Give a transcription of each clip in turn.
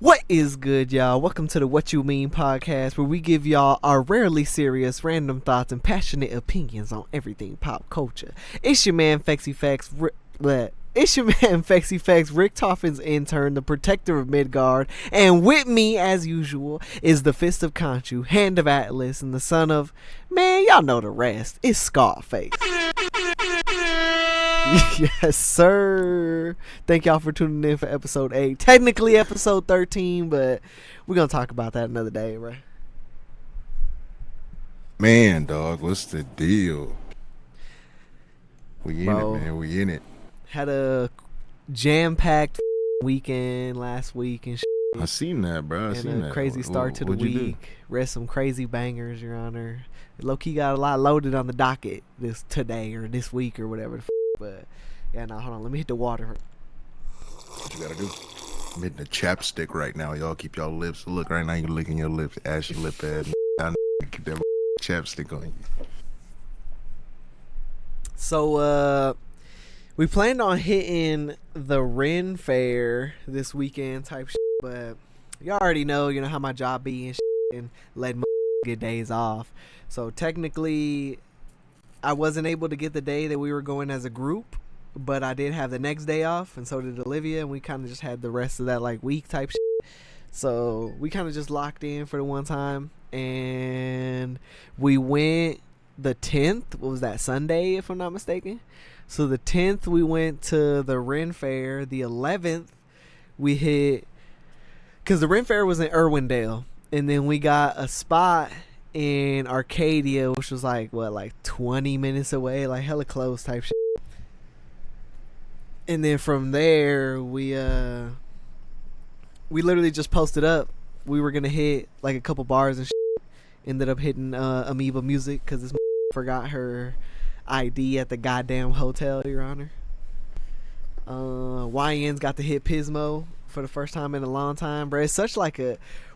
What is good, y'all? Welcome to the What You Mean podcast, where we give y'all our rarely serious, random thoughts and passionate opinions on everything pop culture. It's your man, Fexy Facts. It's your man, Fexy Facts, Rick Toffin's intern, the protector of Midgard, and with me, as usual, is the Fist of Khonshu, Hand of Atlas, and the son of, man, y'all know the rest. It's Scarph4ce. Yes, sir. Thank y'all for tuning in for episode 8. Technically episode 13, but we're going to talk about that another day, right? Man, dog, what's the deal? We in Bro, it, man. We in it. Had a jam-packed weekend last week and shit. I seen that, bro. I seen And a that. crazy start to the week. Read some crazy bangers, Your Honor. Low-key got a lot loaded on the docket today or this week or whatever the but yeah, now hold on, let me hit the water. What you gotta do? I'm hitting the chapstick right now, y'all. Keep y'all lips. Look, right now you licking your lips, ashy lip ass. Keep that chapstick on you. So we planned on hitting the Ren Fair this weekend type shit, but you already know how my job be and shit, and letting get days off. So technically I wasn't able to get the day that we were going as a group, but I did have the next day off, and so did Olivia, and we kind of just had the rest of that like week type shit. So we kind of just locked in for the one time, and we went the 10th. What was that, Sunday, if I'm not mistaken? So the 10th we went to the Ren Fair. The 11th we hit, because the Ren Fair was in Irwindale, and then we got a spot in Arcadia, which was like 20 minutes away, like hella close type shit. And then from there we literally just posted up. We were gonna hit like a couple bars and shit. Ended up hitting Amoeba Music because this forgot her ID at the goddamn hotel, Your Honor. YN's got to hit Pismo for the first time in a long time, bro. It's such like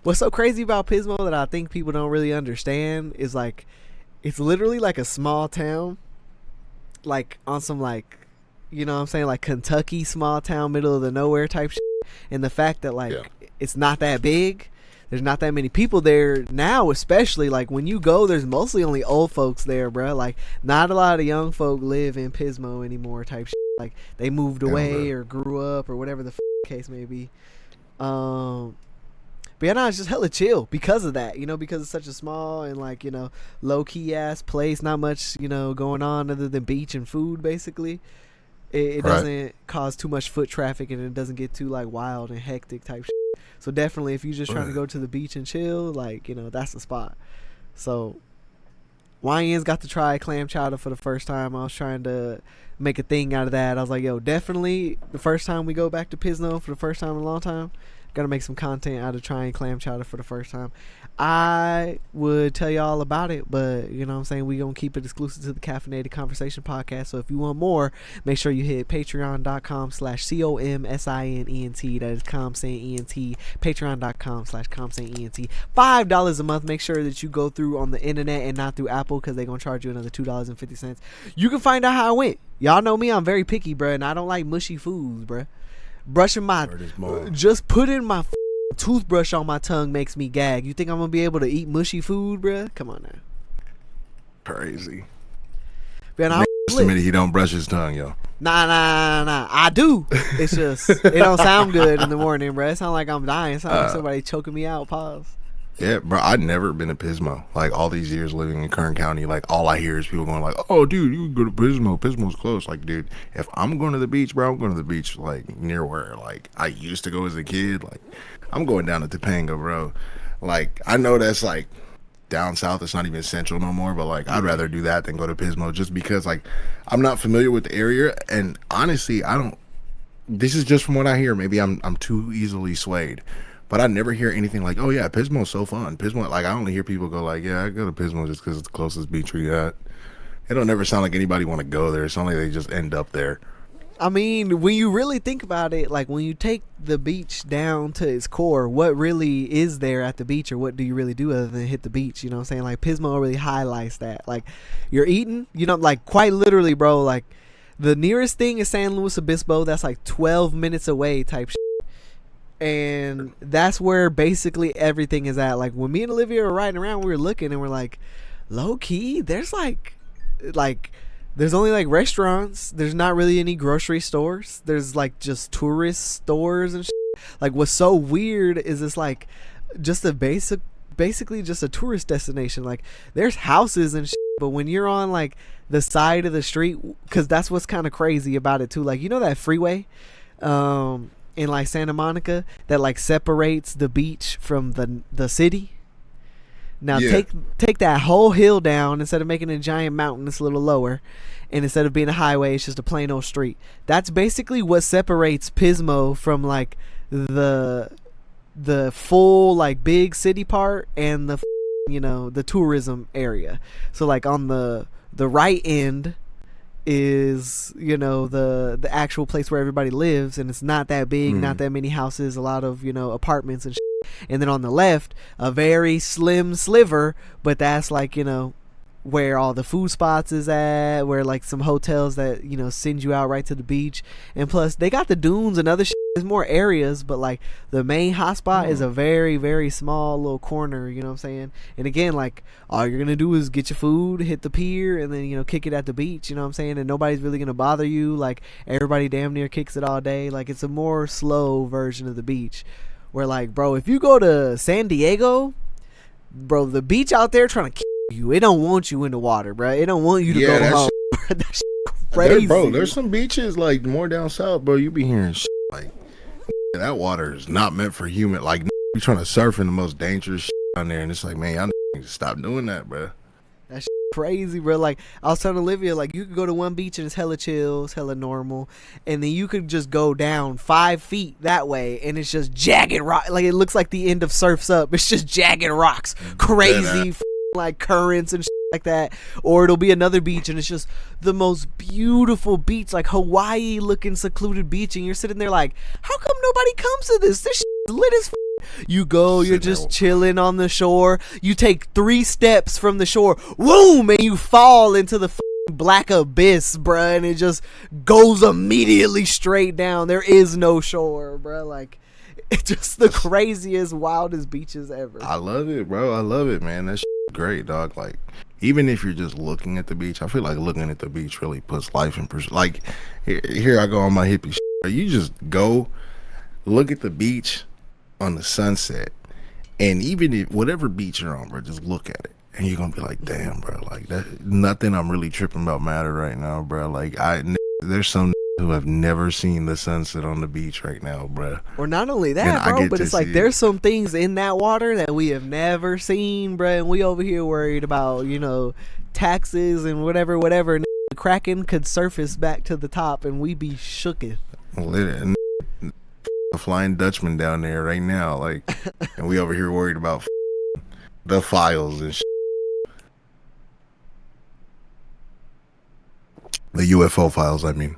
what's so crazy about Pismo that I think people don't really understand is like it's literally like a small town, like on some like, you know what I'm saying, like Kentucky small town, middle of the nowhere type shit. And the fact that it's not that big, there's not that many people there now, especially like when you go, there's mostly only old folks there, bro. Like not a lot of young folk live in Pismo anymore type shit. Like they moved away or grew up or whatever the case may be. But yeah, no, it's just hella chill because of that, because it's such a small and like, low key ass place, not much, going on other than beach and food basically. It doesn't cause too much foot traffic, and it doesn't get too like wild and hectic type shit. So definitely if you're just trying to go to the beach and chill, like, that's the spot. So YN's got to try clam chowder for the first time. I was trying to make a thing out of that. I was like, yo, definitely the first time we go back to Pisno for the first time in a long time, gotta make some content out of trying clam chowder for the first time. I would tell you all about it, but you know what I'm saying, we gonna keep it exclusive to the Caffeinated Conversation podcast. So if you want more, make sure you hit patreon.com/COMSINENT. That is ComSayENT. Patreon.com/ComSayENT. $5 a month. Make sure that you go through on the internet and not through Apple, because they're gonna charge you another $2.50. You can find out how I went. Y'all know me, I'm very picky, bruh, and I don't like mushy foods, bruh. Brushing my just putting my toothbrush on my tongue makes me gag. You think I'm gonna be able to eat mushy food, bruh? Come on now. Crazy. Man, just admit he don't brush his tongue, yo. Nah. I do. It's just it don't sound good in the morning, bruh. It sound like I'm dying. It sound like somebody choking me out. Pause. Yeah, bro, I'd never been to Pismo. Like, all these years living in Kern County, like, all I hear is people going like, oh, dude, you can go to Pismo. Pismo's close. Like, dude, if I'm going to the beach, bro, I'm going to the beach, like, near where, like, I used to go as a kid. Like, I'm going down to Topanga, bro. Like, I know that's, like, down south. It's not even central no more. But, like, I'd rather do that than go to Pismo just because, like, I'm not familiar with the area. And, honestly, this is just from what I hear. Maybe I'm too easily swayed. But I never hear anything like, oh, yeah, Pismo's so fun. Pismo, like, I only hear people go like, yeah, I go to Pismo just because it's the closest beach we got. It don't never sound like anybody want to go there. It's only they just end up there. I mean, when you really think about it, like, when you take the beach down to its core, what really is there at the beach, or what do you really do other than hit the beach? You know what I'm saying? Like, Pismo really highlights that. Like, you're eating, like, quite literally, bro, like, the nearest thing is San Luis Obispo. That's like 12 minutes away type shit. And that's where basically everything is at. Like when me and Olivia were riding around, we were looking and we're like, low key, there's like there's only like restaurants. There's not really any grocery stores. There's like just tourist stores and shit. Like what's so weird is it's like just a basically just a tourist destination. Like there's houses and shit, but when you're on like the side of the street, because that's what's kind of crazy about it too. Like you know that freeway in like Santa Monica that like separates the beach from the city. Now take that whole hill down. Instead of making a giant mountain, it's a little lower, and instead of being a highway, it's just a plain old street. That's basically what separates Pismo from like the full like big city part and the the tourism area. So like on the right end is the actual place where everybody lives, and it's not that big, not that many houses, a lot of apartments and shit. And then on the left, a very slim sliver, but that's like where all the food spots is at, where like some hotels that send you out right to the beach. And plus they got the dunes and other shit. There's more areas, but like the main hotspot is a very, very small little corner, you know what I'm saying? And again, like all you're gonna do is get your food, hit the pier, and then kick it at the beach, you know what I'm saying? And nobody's really gonna bother you. Like everybody damn near kicks it all day. Like it's a more slow version of the beach, where like, bro, if you go to San Diego, bro, the beach out there trying to kill you. It don't want you in the water, bro. It don't want you to go home. That shit crazy. Bro, there's some beaches like more down south, bro. You be hearing shit like that water is not meant for human. Like you trying to surf in the most dangerous shit down there, and it's like, man, y'all need to stop doing that, bro. That shit crazy, bro. Like I was telling Olivia, like you could go to one beach and it's hella chill, it's hella normal, and then you could just go down 5 feet that way and it's just jagged rock. Like it looks like the end of Surf's Up. It's just jagged rocks, crazy like currents and shit like that. Or it'll be another beach and it's just the most beautiful beach, like Hawaii looking secluded beach, and you're sitting there like, how come nobody comes to this shit is lit as you go, you're just chilling on the shore, you take 3 steps from the shore, boom, and you fall into the black abyss, bruh, and it just goes immediately straight down. There is no shore, bruh. Like it's just the craziest, wildest beaches ever. I love it, bro. I love it, man. That shit great, dog. Like even if you're just looking at the beach, I feel like looking at the beach really puts life in perspective. Like here I go on my hippie shit. You just go look at the beach on the sunset, and even if whatever beach you're on, bro, just look at it and you're gonna be like, damn, bro, like that nothing I'm really tripping about matter right now, bro. Like there's some who have never seen the sunset on the beach right now, bro. Or not only that, bro, but it's like there's some things in that water that we have never seen, bro, and we over here worried about taxes and whatever, and the Kraken could surface back to the top and we be shooken. A Flying Dutchman down there right now, like, and we over here worried about the files and the UFO files. I mean,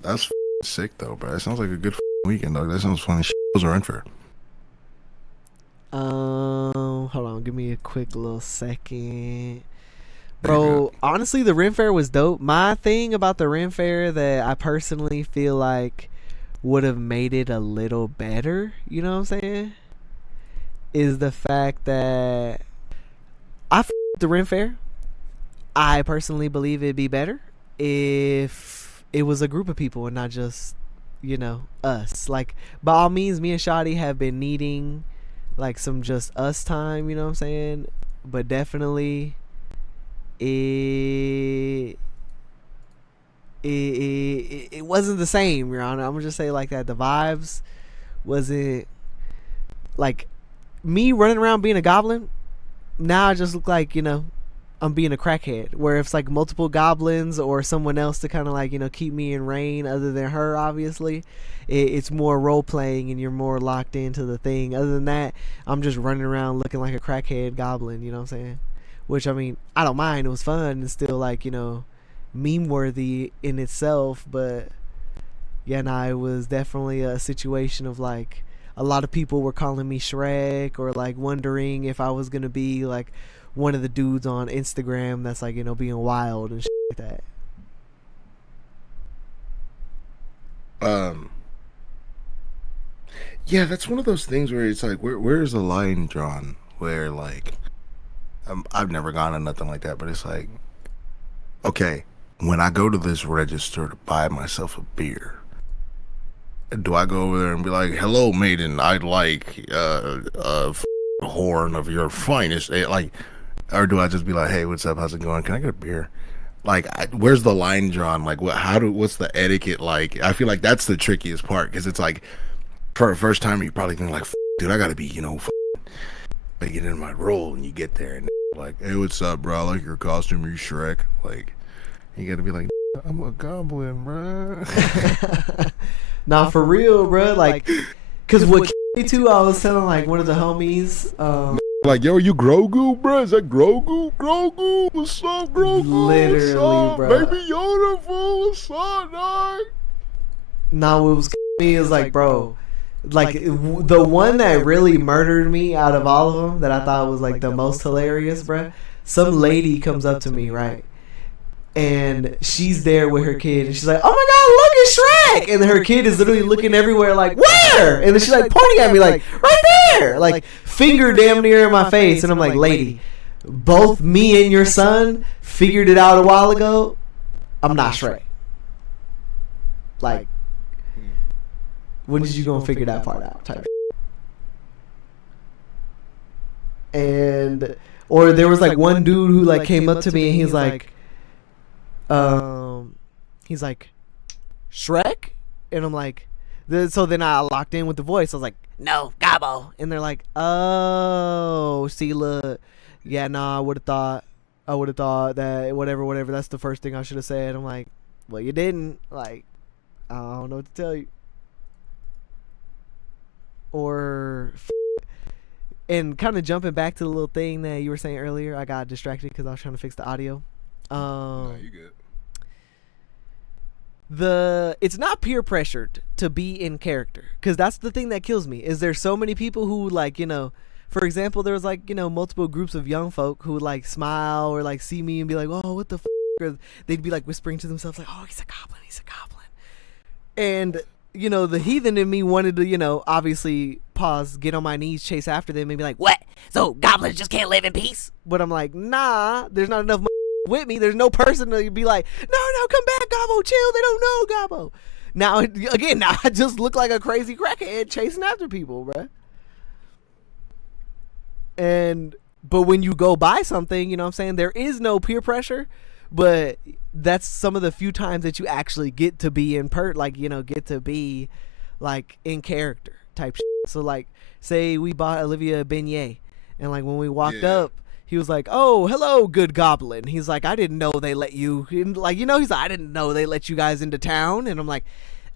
that's sick though, bro. That sounds like a good weekend, dog. That sounds funny. Those are unfair. Hold on, give me a quick little second. Bro, honestly, the Ren Fair was dope. My thing about the Ren Fair that I personally feel like would have made it a little better, you know what I'm saying, is the fact that I the Ren Fair. I personally believe it'd be better if it was a group of people and not just, us. Like, by all means, me and Shadi have been needing like some just us time, you know what I'm saying? But definitely it wasn't the same, Your Honor. I'm gonna just say like that. The vibes wasn't like me running around being a goblin. Now I just look like I'm being a crackhead. Where if it's like multiple goblins or someone else to kind of like keep me in reign other than her, obviously it's more role playing and you're more locked into the thing. Other than that, I'm just running around looking like a crackhead goblin. You know what I'm saying? Which, I mean, I don't mind. It was fun and still, like, meme worthy in itself. But, yeah, it was definitely a situation of, like, a lot of people were calling me Shrek or, like, wondering if I was going to be, like, one of the dudes on Instagram that's, like, being wild and shit like that. Yeah, that's one of those things where it's like, where's the line drawn? Where like, I've never gone to nothing like that, but it's like, okay, when I go to this register to buy myself a beer, do I go over there and be like, "Hello, maiden, I'd like horn of your finest," like, or do I just be like, "Hey, what's up? How's it going? Can I get a beer?" Like, where's the line drawn? Like, what's the etiquette like? I feel like that's the trickiest part because it's like, for the first time, you probably think like, dude, I gotta be, make it in my role, and you get there and like, "Hey, what's up, bro? I like your costume. Are you Shrek?" Like, you gotta be like, "I'm a goblin, bro." Nah, for real, bro. Like, cause what me too, I was telling like one of the homies, Like, "Yo, you Grogu, bro? Is that Grogu? Grogu, what's up, Grogu? literally, What's up, bro. baby Yoda, fool? What's up, dog?" Nah, what was me is like, bro, like the one that really murdered me out of all of them that I thought was like the most hilarious, bro. Some lady comes up to me, right? And she's there with her kid, and she's like, "Oh my God, look at Shrek!" And her kid is literally looking everywhere, like, "Where?" And then she's like pointing at me, like, "Right there!" Like finger damn near in my face, and I'm like, "Lady, both me and your son figured it out a while ago. I'm not Shrek. Like, when did you gonna figure that part out?" Type. And or there was like one dude who like came up to me, and he's like, "Shrek?" And I'm like, so then I locked in with the voice. I was like, "No, Gabo." And they're like, "Oh, see, look, yeah, nah, I would have thought that whatever. That's the first thing I should have said." I'm like, "Well, you didn't. Like, I don't know what to tell you." Or, and kind of jumping back to the little thing that you were saying earlier, I got distracted because I was trying to fix the audio. Nah, you good. It's not peer pressured to be in character, because that's the thing that kills me. Is there's so many people who like, for example, there was like, multiple groups of young folk who would like smile or like see me and be like, "Oh, what the f-?" Or they'd be like whispering to themselves like, "Oh, he's a goblin, he's a goblin." And the heathen in me wanted to, obviously pause, get on my knees, chase after them, and be like, "What? So goblins just can't live in peace?" But I'm like, nah, there's not enough with me. There's no person to be like, "No, come back, Gabo, chill. They don't know, Gabo." Now I just look like a crazy crackhead chasing after people, bruh. But when you go buy something, you know what I'm saying, there is no peer pressure, but that's some of the few times that you actually get to be get to be like in character type shit. So like, say we bought Olivia a beignet, and like when we walked up, he was like, "Oh, hello, good goblin." He's like, "I didn't know they let you in," like, he's like, "I didn't know they let you guys into town." And I'm like,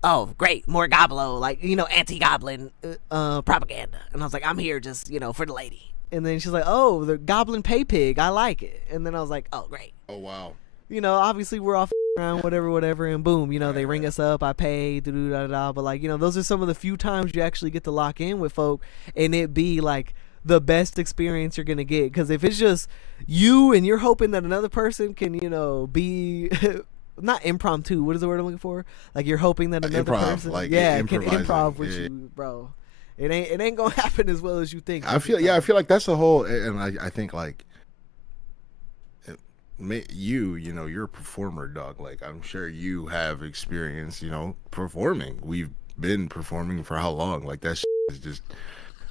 "Oh, great, more goblo, like, anti-goblin propaganda." And I was like, "I'm here just, for the lady." And then she's like, "Oh, the goblin pay pig, I like it." And then I was like, "Oh, great." Oh, wow. Obviously we're off around, whatever, and boom, they ring us up, I pay, da-da-da-da. But like, those are some of the few times you actually get to lock in with folk, and it be like the best experience you're gonna get. Because if it's just you and you're hoping that another person can, be not impromptu, what is the word I'm looking for? Like, you're hoping that another person, like, can improv with you, bro. It ain't gonna happen as well as you think. I feel like that's the whole, and I think like, you're a performer, dog. Like, I'm sure you have experience, performing. We've been performing for how long? Like, that is just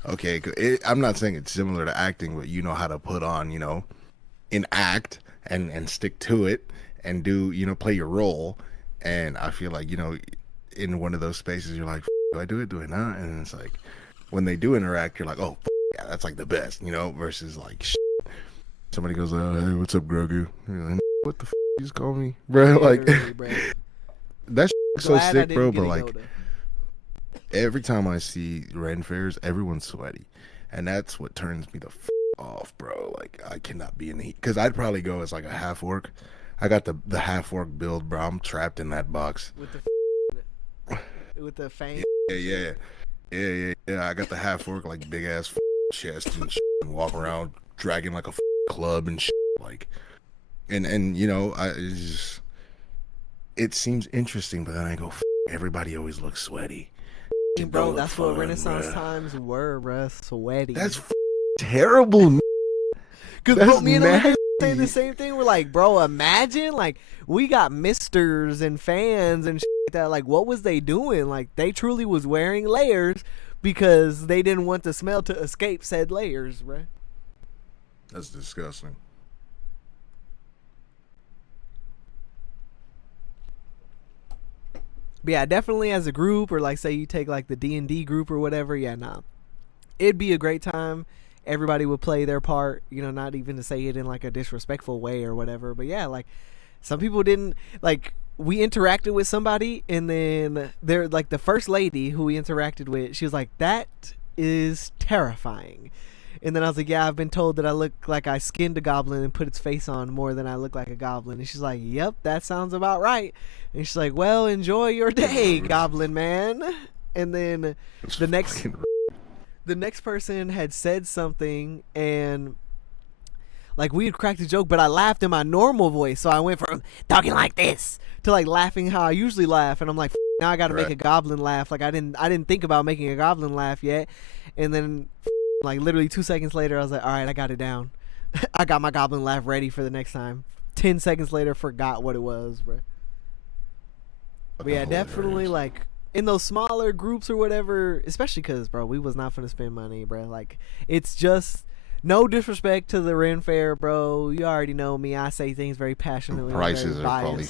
okay. I'm not saying it's similar to acting, but you know how to put on, an act and stick to it and do, play your role. And I feel like, in one of those spaces, you're like, "Do I do it? Do I not?" And it's like, when they do interact, you're like, "Oh, yeah, that's like the best," versus like, somebody goes, "Hey, what's up, Grogu?" You're like, "What the you just call me, bro?" Like, that's so sick, bro. But like, every time I see Ren fairs, everyone's sweaty, and that's what turns me the off, bro. Like, I cannot be in the heat, because I'd probably go as like a half orc. I got the half orc build, bro. I'm trapped in that box with the fang. Yeah. I got the half orc, like, big ass chest and shit, and walk around dragging like a club and shit, like, and it seems interesting, but then I go, everybody always looks sweaty. And bro, that's what Renaissance times were, bruh. Sweaty. That's terrible. Because me and Olivia say the same thing. We're like, bro, imagine, like, we got misters and fans and shit like that. Like, what was they doing? Like, they truly was wearing layers because they didn't want the smell to escape said layers, bruh. That's disgusting. But yeah, definitely as a group, or like say you take like the D&D group or whatever, yeah, nah. It'd be a great time. Everybody would play their part, you know, not even to say it in like a disrespectful way or whatever. But yeah, like some people didn't, like, we interacted with somebody, and then they're like the first lady who we interacted with, she was like, that is terrifying. And then I was like, yeah, I've been told that I look like I skinned a goblin and put its face on more than I look like a goblin. And she's like, yep, that sounds about right. And she's like, well, enjoy your day, goblin man. And then the next person had said something, and like we had cracked a joke, but I laughed in my normal voice. So I went from talking like this to like laughing how I usually laugh. And I'm like, now I got to make a goblin laugh. Like I didn't think about making a goblin laugh yet. And then like literally 2 seconds later, I was like, all right, I got it down. I got my goblin laugh ready for the next time. 10 seconds later, forgot what it was, bro. But yeah, definitely like in those smaller groups or whatever, especially because, bro, we was not finna spend money, bro. Like, it's just no disrespect to the Ren Fair, bro. You already know me. I say things very passionately. Prices are probably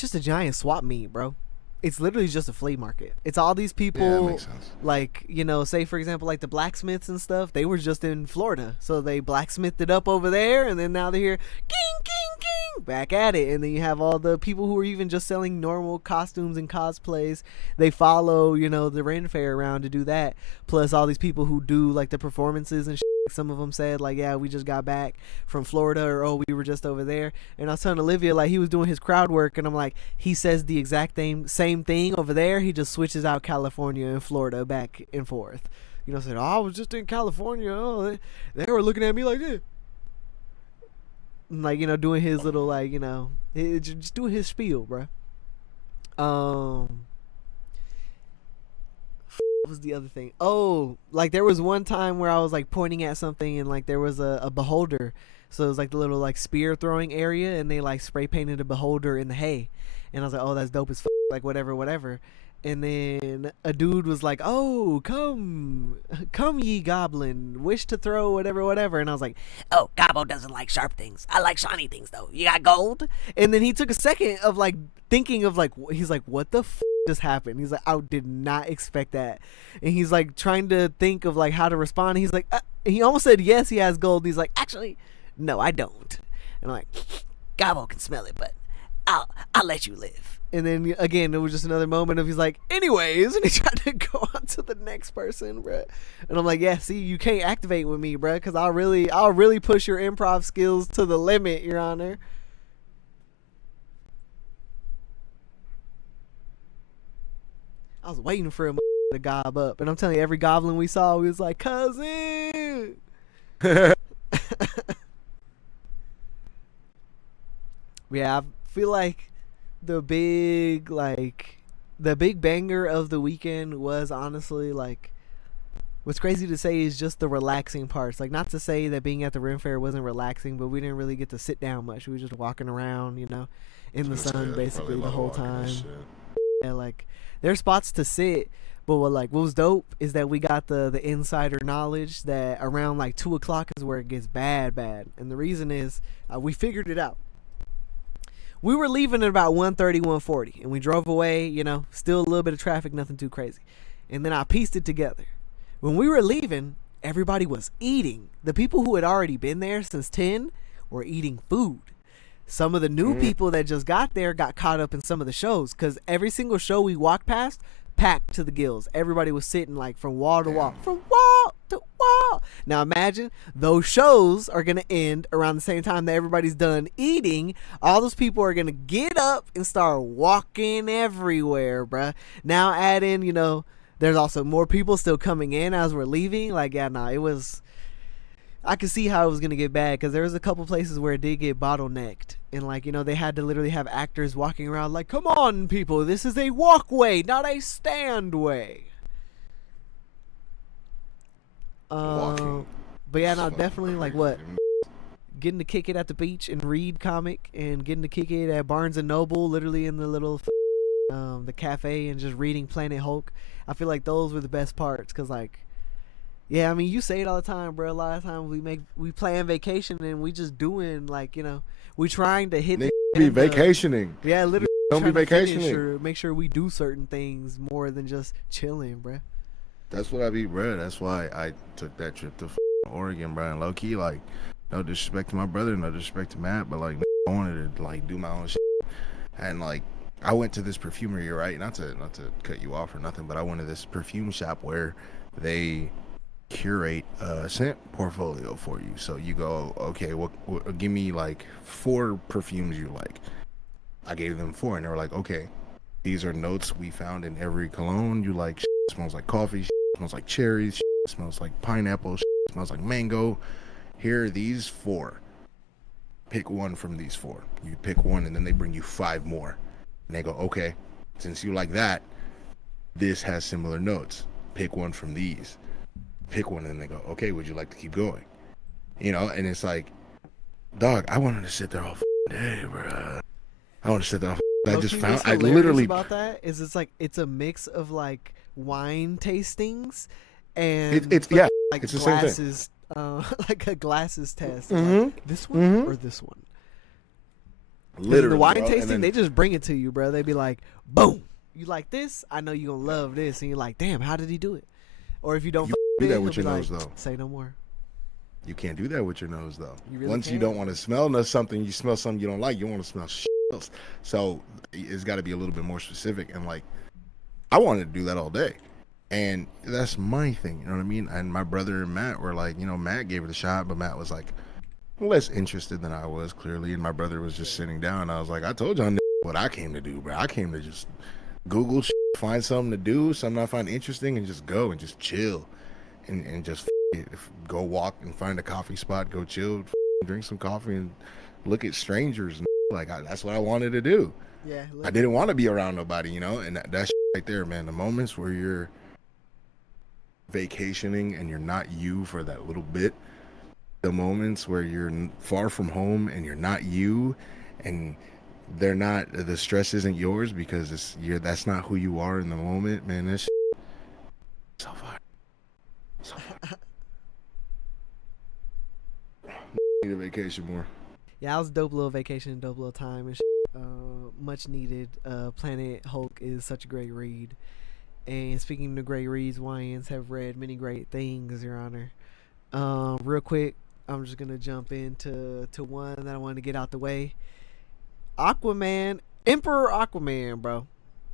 just a giant swap meet, bro. It's literally just a flea market. It's all these people, like, you know, say for example, like the blacksmiths and stuff. They were just in Florida, so they blacksmithed it up over there, and then now they're here, king, king, king, back at it. And then you have all the people who are even just selling normal costumes and cosplays. They follow, you know, the Ren Fair around to do that. Plus all these people who do like the performances and shit. Some of them said like, yeah, we just got back from Florida, or oh, we were just over there. And I was telling Olivia, like, he was doing his crowd work, and I'm like, he says the exact same thing over there. He just switches out California and Florida back and forth. You know, said, oh, I was just in California. Oh, they were looking at me like this. Like, you know, doing his little, like, you know, just doing his spiel, bro. What was the other thing? Oh, like there was one time where I was like pointing at something, and like there was a beholder. So it was like the little like spear throwing area, and they like spray painted a beholder in the hay. And I was like, oh, that's dope as f***, like whatever. And then a dude was like, oh, come ye goblin, wish to throw whatever. And I was like, oh, Gobbo doesn't like sharp things. I like shiny things though. You got gold? And then he took a second of like thinking of like, he's like, what the f*** just happened? He's like, I did not expect that. And he's like trying to think of like how to respond. He's like, he almost said yes, he has gold. He's like, actually, no, I don't. And I'm like, Gobbo can smell it, but I'll let you live. And then again, it was just another moment of he's like, anyways, and he tried to go on to the next person, bruh. And I'm like, yeah, see, you can't activate with me, bruh, because I'll really push your improv skills to the limit, Your Honor. I was waiting for him to gob up, and I'm telling you, every goblin we saw, we was like, cousin. Yeah, I feel like the big banger of the weekend was honestly, like, what's crazy to say is just the relaxing parts. Like, not to say that being at the Ren Fair wasn't relaxing, but we didn't really get to sit down much. We were just walking around, you know, in the sun basically the whole time. Yeah, like, there's spots to sit, but what was dope is that we got the insider knowledge that around like 2 o'clock is where it gets bad. And the reason is we figured it out. We were leaving at about 1:30, 1:40, and we drove away, you know, still a little bit of traffic, nothing too crazy. And then I pieced it together. When we were leaving, everybody was eating. The people who had already been there since 10 were eating food. Some of the new people that just got there got caught up in some of the shows, because every single show we walked past, packed to the gills. Everybody was sitting like from wall to wall. From wall to wall. Now imagine those shows are going to end around the same time that everybody's done eating. All those people are going to get up and start walking everywhere, bruh. Now add in, you know, there's also more people still coming in as we're leaving. Like, yeah, nah, it was... I could see how it was gonna get bad because there was a couple places where it did get bottlenecked, and like they had to literally have actors walking around like, "Come on, people, this is a walkway, not a standway." Walking. But yeah, no, definitely like what getting to kick it at the beach and read comic, and getting to kick it at Barnes and Noble, literally in the little the cafe, and just reading Planet Hulk. I feel like those were the best parts because like. Yeah, I mean, you say it all the time, bro. A lot of times we plan vacation and we just doing like we trying to hit. Nigga be vacationing. Yeah, literally. Don't be vacationing. Or make sure we do certain things more than just chilling, bro. That's what I be, bro. That's why I took that trip to Oregon, bro. And low key, like, no disrespect to my brother, no disrespect to Matt, but like, I wanted to like do my own shit. And like, I went to this perfumery, right? Not to cut you off or nothing, but I went to this perfume shop where they curate a scent portfolio for you. So you go, okay, what give me like 4 perfumes you like. I gave them 4, and they were like, okay, these are notes we found in every cologne you like. Smells like coffee, smells like cherries, smells like pineapple, smells like mango. Here are these 4. Pick one from these 4. You pick one, and then they bring you 5 more, and they go, okay, since you like that, this has similar notes. Pick one from these. Pick one, and then they go, okay, would you like to keep going? And it's like, dog, I wanted to sit there all day, bro. I want to sit there all I just found, I literally about that is it's a mix of like wine tastings and it's like it's the glasses, same thing. like a glasses test. Mm-hmm. Like, this one or this one. Literally, the wine bro, tasting, they just bring it to you, bro. They be like, boom, you like this? I know you gonna love this, and you're like, damn, how did he do it? Or if you don't do that with your nose, though. Say no more. You can't do that with your nose, though. Really Once you don't want to smell something, you smell something you don't like, you want to smell shit else. So it's got to be a little bit more specific. And like, I wanted to do that all day, and that's my thing. You know what I mean? And my brother and Matt were like, Matt gave it a shot, but Matt was like less interested than I was, clearly. And my brother was just sitting down. I was like, I told y'all what I came to do, bro. I came to just Google shit, find something to do, something I find interesting, and just go and just chill, and just go walk and find a coffee spot, go chill, drink some coffee, and look at strangers. And that's what I wanted to do. Yeah, I didn't want to be around nobody, and that right there, man. The moments where you're vacationing and you're not you for that little bit, the moments where you're far from home and you're not you, and the stress isn't yours because that's not who you are in the moment, man. That's so far. Need a vacation more. Yeah, it was a dope little vacation, dope little time, and much needed. Planet Hulk is such a great read. And speaking of great reads, YNs have read many great things, Your Honor. Real quick, I'm just gonna jump into one that I wanted to get out the way. Aquaman, Emperor Aquaman, bro.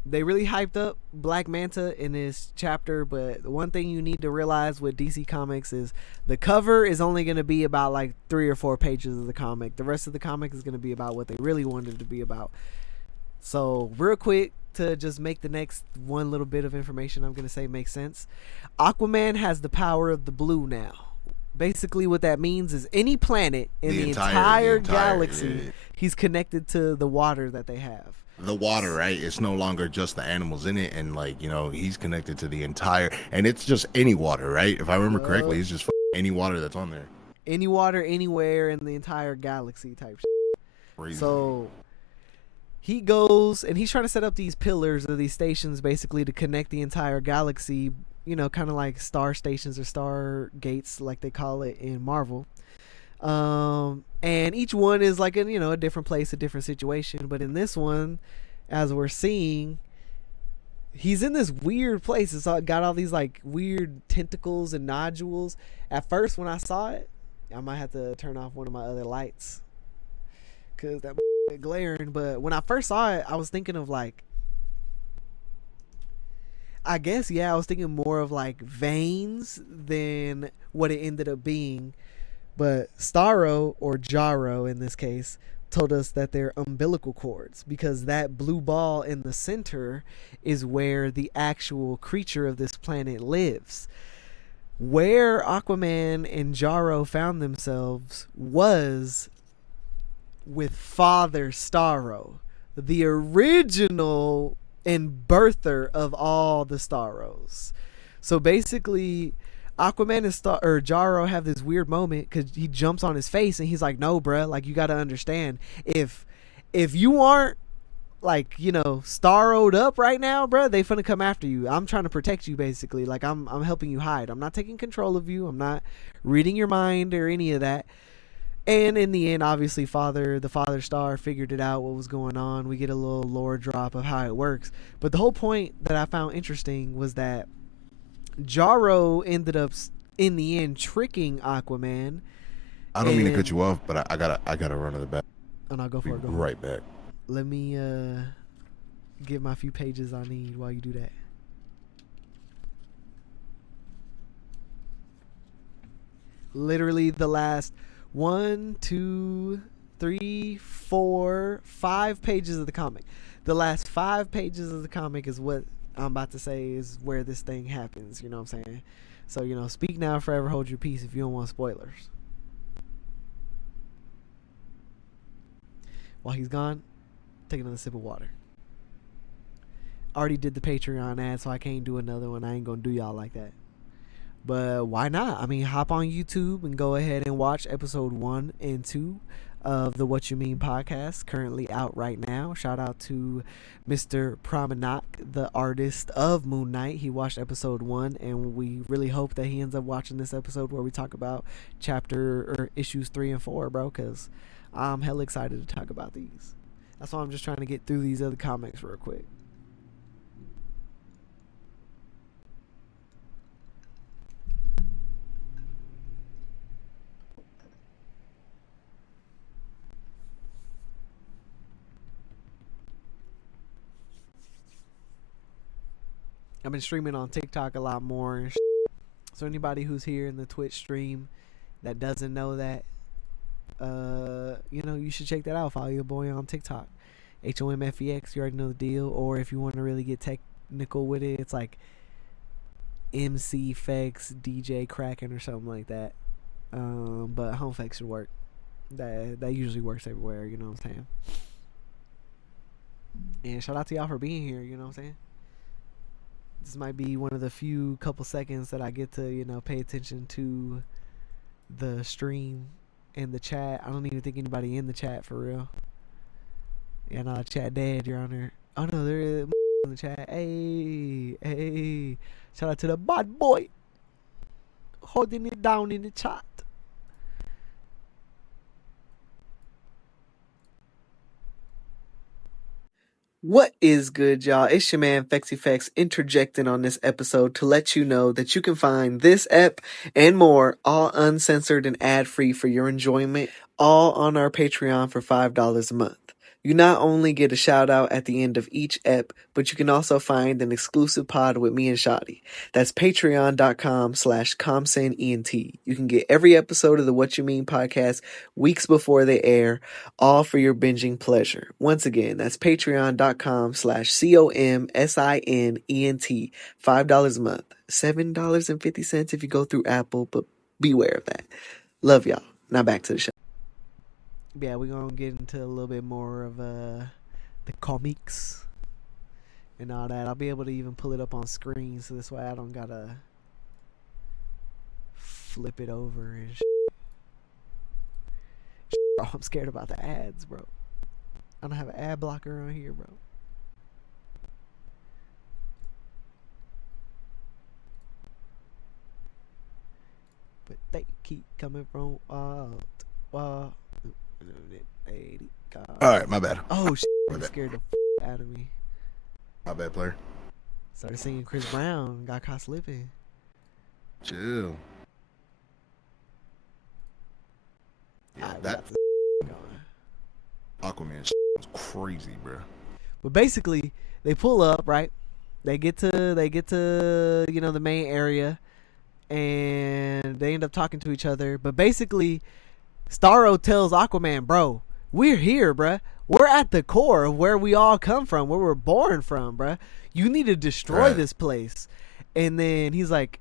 They really hyped up Black Manta in this chapter, but the one thing you need to realize with DC Comics is the cover is only going to be about like 3 or 4 pages of the comic. The rest of the comic is going to be about what they really wanted it to be about. So real quick, to just make the next one little bit of information I'm going to say make sense. Aquaman has the power of the blue now. Basically what that means is any planet in the entire galaxy, he's connected to the water that they have. The water, right? It's no longer just the animals in it, and like, he's connected to the entire, and it's just any water, right? If I remember correctly, it's just any water that's on there. Any water anywhere in the entire galaxy type shit. Crazy. So he goes and he's trying to set up these pillars or these stations basically to connect the entire galaxy, kind of like star stations or star gates like they call it in Marvel. And each one is like a different place, a different situation. But in this one, as we're seeing, he's in this weird place. It's got all these like weird tentacles and nodules. At first, when I saw it, I might have to turn off one of my other lights because that glaring. But when I first saw it, I was thinking of like, I was thinking more of like veins than what it ended up being. But Starro, or Jarro in this case, told us that they're umbilical cords because that blue ball in the center is where the actual creature of this planet lives. Where Aquaman and Jarro found themselves was with Father Starro, the original and birther of all the Starros. So basically, Aquaman and Jarro have this weird moment because he jumps on his face and he's like, "No, bruh, like you gotta understand, if you aren't like, you know, starroed up right now, bruh, they finna come after you. I'm trying to protect you, basically. Like I'm helping you hide. I'm not taking control of you. I'm not reading your mind or any of that." And in the end, obviously, the Father Star figured it out what was going on. We get a little lore drop of how it works. But the whole point that I found interesting was that Jarro ended up in the end tricking Aquaman. I don't mean to cut you off, but I gotta run to the back. And I'll go for it. Go right back. Let me get my few pages I need while you do that. Literally the last 1, 2, 3, 4, 5 pages of the comic. The last 5 pages of the comic is what I'm about to say is where this thing happens. You know what I'm saying? So, you know, speak now, forever hold your peace if you don't want spoilers. While he's gone, take another sip of water. Already did the Patreon ad, so I can't do another one. I ain't gonna do y'all like that. But why not? I mean, hop on YouTube and go ahead and watch episode 1 and 2 of the What You Mean podcast, currently out right now. Shout out to Mr. Promenak, the artist of Moon Knight. He watched episode 1, and we really hope that he ends up watching this episode where we talk about issues 3 and 4, bro, because I'm hella excited to talk about these. That's why I'm just trying to get through these other comics real quick. I've been streaming on TikTok a lot more and so anybody who's here in the Twitch stream that doesn't know that, you know, you should check that out. Follow your boy on TikTok, HOMFEX. You already know the deal. Or if you want to really get technical with it, it's like MC Fex DJ Kraken or something like that. But Homfex should work. That usually works everywhere. You know what I'm saying? And shout out to y'all for being here. You know what I'm saying? This might be one of the few couple seconds that I get to, you know, pay attention to the stream and the chat. I don't even think anybody in the chat for real. Yeah, no, chat dead, Your Honor. Oh no, there is in the chat. Hey, shout out to the bad boy holding it down in the chat. What is good, y'all? It's your man FexiFex interjecting on this episode to let you know that you can find this ep and more all uncensored and ad-free for your enjoyment, all on our Patreon for $5 a month. You not only get a shout out at the end of each ep, but you can also find an exclusive pod with me and Shadi. That's patreon.com/ComsenENT. You can get every episode of the What You Mean podcast weeks before they air, all for your binging pleasure. Once again, that's patreon.com/ComsenENT. $5 a month. $7.50 if you go through Apple, but beware of that. Love y'all. Now back to the show. Yeah, we're gonna get into a little bit more of the comics and all that. I'll be able to even pull it up on screen, so this way I don't gotta flip it over and Bro, I'm scared about the ads, bro. I don't have an ad blocker on here, bro. But they keep coming from Alright, my bad. Oh shit, that scared the out of me. My bad, player. Started singing Chris Brown, got caught slipping. Chill. Yeah, that Aquaman was crazy, bro. But basically, they pull up, right? They get to you know, the main area, and they end up talking to each other. But basically, Starro tells Aquaman, bro, we're here, bruh. We're at the core of where we all come from, where we're born from, bruh. You need to destroy this place. And then he's like,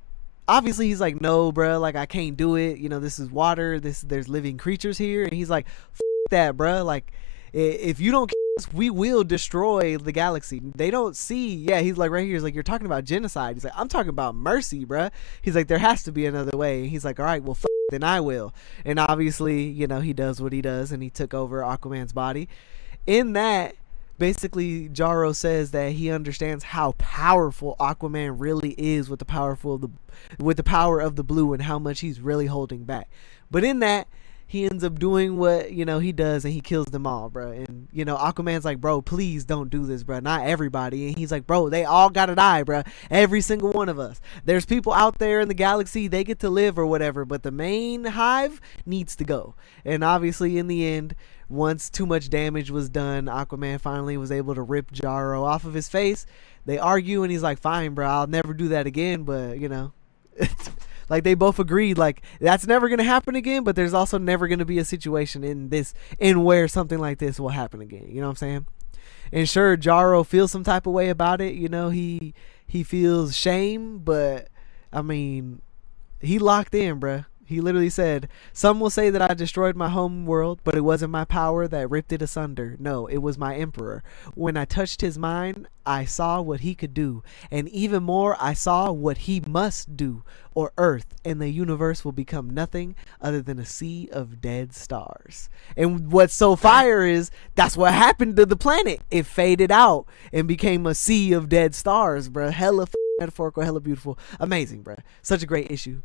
obviously he's like, no, bro, like I can't do it. You know, this is water. There's living creatures here, and he's like, F that, bro. Like, if you don't kill us, we will destroy the galaxy. They don't see. Yeah, he's like right here. He's like, you're talking about genocide. He's like, I'm talking about mercy, bro. He's like, there has to be another way. And he's like, all right, well, then I will. And obviously, you know, he does what he does, and he took over Aquaman's body. In that, basically, Jaro says that he understands how powerful Aquaman really is with the power of the blue, and how much he's really holding back. But in that, he ends up doing what, you know, he does, and he kills them all, bro. And, you know, Aquaman's like, bro, please don't do this, bro. Not everybody. And he's like, bro, they all gotta die, bro. Every single one of us. There's people out there in the galaxy, they get to live or whatever, but the main hive needs to go. And obviously, in the end, once too much damage was done, Aquaman finally was able to rip Jaro off of his face. They argue, and he's like, fine, bro, I'll never do that again. But, you know, like, they both agreed, like, that's never going to happen again, but there's also never going to be a situation in where something like this will happen again. You know what I'm saying? And sure, Jaro feels some type of way about it. You know, he feels shame, but, I mean, he locked in, bruh. He literally said, some will say that I destroyed my home world, but it wasn't my power that ripped it asunder. No, it was my emperor. When I touched his mind, I saw what he could do. And even more, I saw what he must do, or Earth and the universe will become nothing other than a sea of dead stars. And what's so fire is, that's what happened to the planet. It faded out and became a sea of dead stars, bruh. Hella metaphorical, hella beautiful. Amazing, bruh. Such a great issue.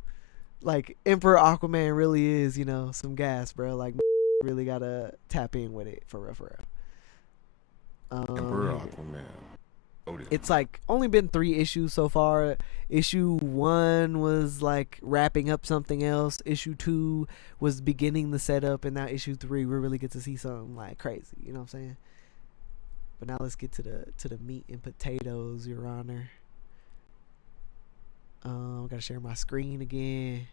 Like, Emperor Aquaman really is, you know, some gas, bro. Like, really gotta tap in with it, for real, for real. Emperor Aquaman. It's like only been 3 issues so far. Issue 1 was like wrapping up something else. Issue 2 was beginning the setup, and now issue 3 we really get to see something like crazy. You know what I'm saying? But now let's get to the meat and potatoes, Your Honor. Gotta share my screen again.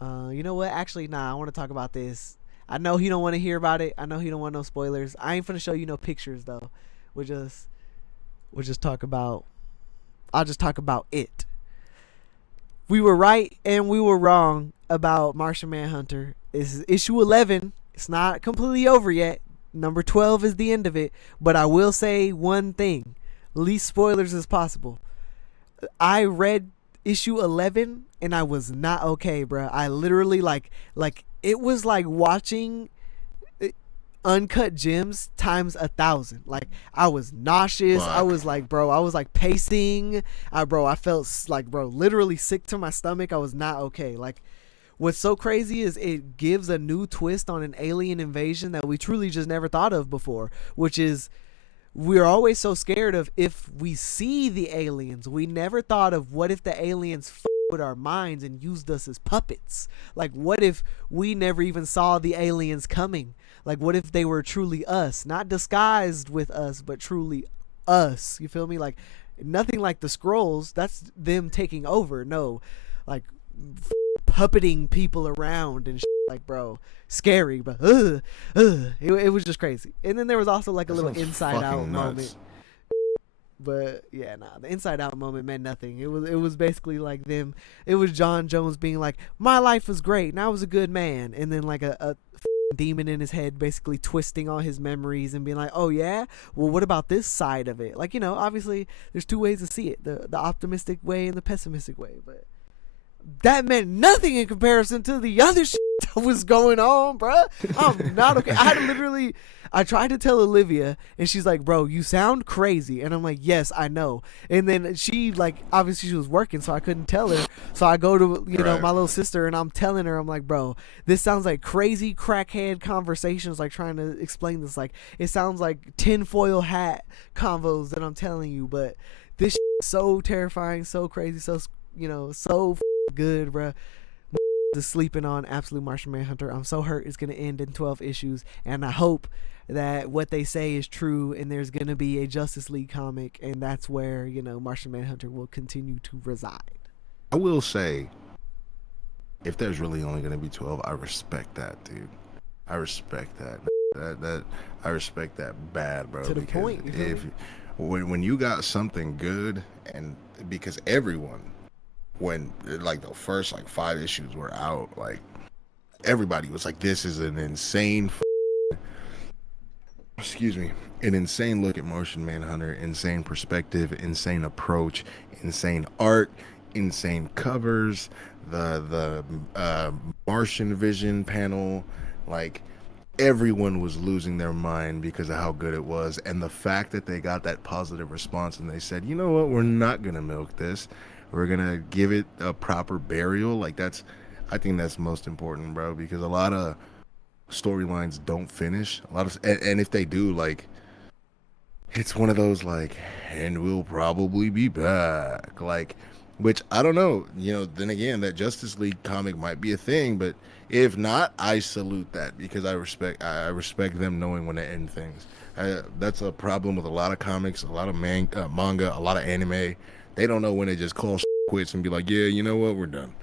You know what? Actually, nah, I want to talk about this. I know he don't want to hear about it. I know he don't want no spoilers. I ain't finna show you no pictures though. We'll just talk about. I'll just talk about it. We were right and we were wrong about Martian Manhunter. This is issue 11. It's not completely over yet. Number 12 is the end of it. But I will say one thing. Least spoilers as possible. I read issue 11 and I was not okay, bro. I literally like it was like watching Uncut Gems times 1,000. Like, I was nauseous. Fuck. I was like, bro, I was like pacing. I felt like, bro, literally sick to my stomach. I was not okay. Like, what's so crazy is it gives a new twist on an alien invasion that we truly just never thought of before, which is, we're always so scared of if we see the aliens. We never thought of what if the aliens with our minds and used us as puppets. Like, what if we never even saw the aliens coming? Like, what if they were truly us, not disguised with us, but truly us? You feel me? Like, nothing like the Skrulls. That's them taking over. No, like puppeting people around and shit. Like, bro, scary, but it was just crazy. And then there was also like a little Inside Out moment. But yeah, nah, the Inside Out moment meant nothing. It was basically like them. It was John Jones being like, my life was great and I was a good man, and then like a demon in his head basically twisting all his memories and being like, oh yeah, well, what about this side of it? Like, you know, obviously there's 2 ways to see it, the optimistic way and the pessimistic way, but that meant nothing in comparison to the other shit that was going on, bruh. I'm not okay. I tried to tell Olivia, and she's like, bro, you sound crazy. And I'm like, yes, I know. And then she, like, obviously she was working, so I couldn't tell her. So I go to, you know, my little sister, and I'm telling her, I'm like, bro, this sounds like crazy crackhead conversations, like trying to explain this. Like, it sounds like tinfoil hat convos that I'm telling you, but this shit is so terrifying, so crazy, so, you know, so good, bruh. Is sleeping on Absolute Martian Manhunter. I'm so hurt it's gonna end in 12 issues, and I hope that what they say is true and there's gonna be a Justice League comic, and that's where, you know, Martian Manhunter will continue to reside. I will say, if there's really only gonna be 12, I respect that, dude. I respect that. I respect that bad, bro. To the point. If when you got something good, and because everyone when like the first like 5 issues were out, like everybody was like, "This is an insane." Excuse me, an insane look at Martian Manhunter, insane perspective, insane approach, insane art, insane covers, the Martian Vision panel, like everyone was losing their mind because of how good it was, and the fact that they got that positive response and they said, you know what, we're not gonna milk this, we're gonna give it a proper burial. Like that's, I think that's most important, bro, because a lot of storylines don't finish. A lot of, and if they do, like it's one of those like, and we'll probably be back, like, which I don't know. You know, then again, that Justice League comic might be a thing, but if not, I salute that because I respect them knowing when to end things. That's a problem with a lot of comics, a lot of manga, a lot of anime. They don't know when to just call quits and be like, yeah, you know what, we're done.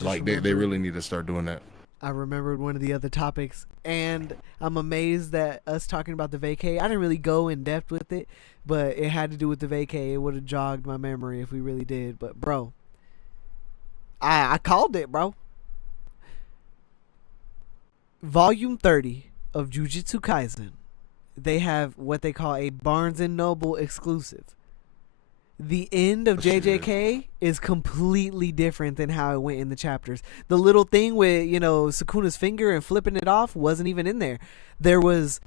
Like they really need to start doing that. I remembered one of the other topics, and I'm amazed that us talking about the vacay, I didn't really go in depth with it, but it had to do with the vacay. It would have jogged my memory if we really did. But bro, I called it, bro. Volume 30 of Jujutsu Kaisen, they have what they call a Barnes & Noble exclusive. The end of JJK is completely different than how it went in the chapters. The little thing with, you know, Sukuna's finger and flipping it off wasn't even in there. There was,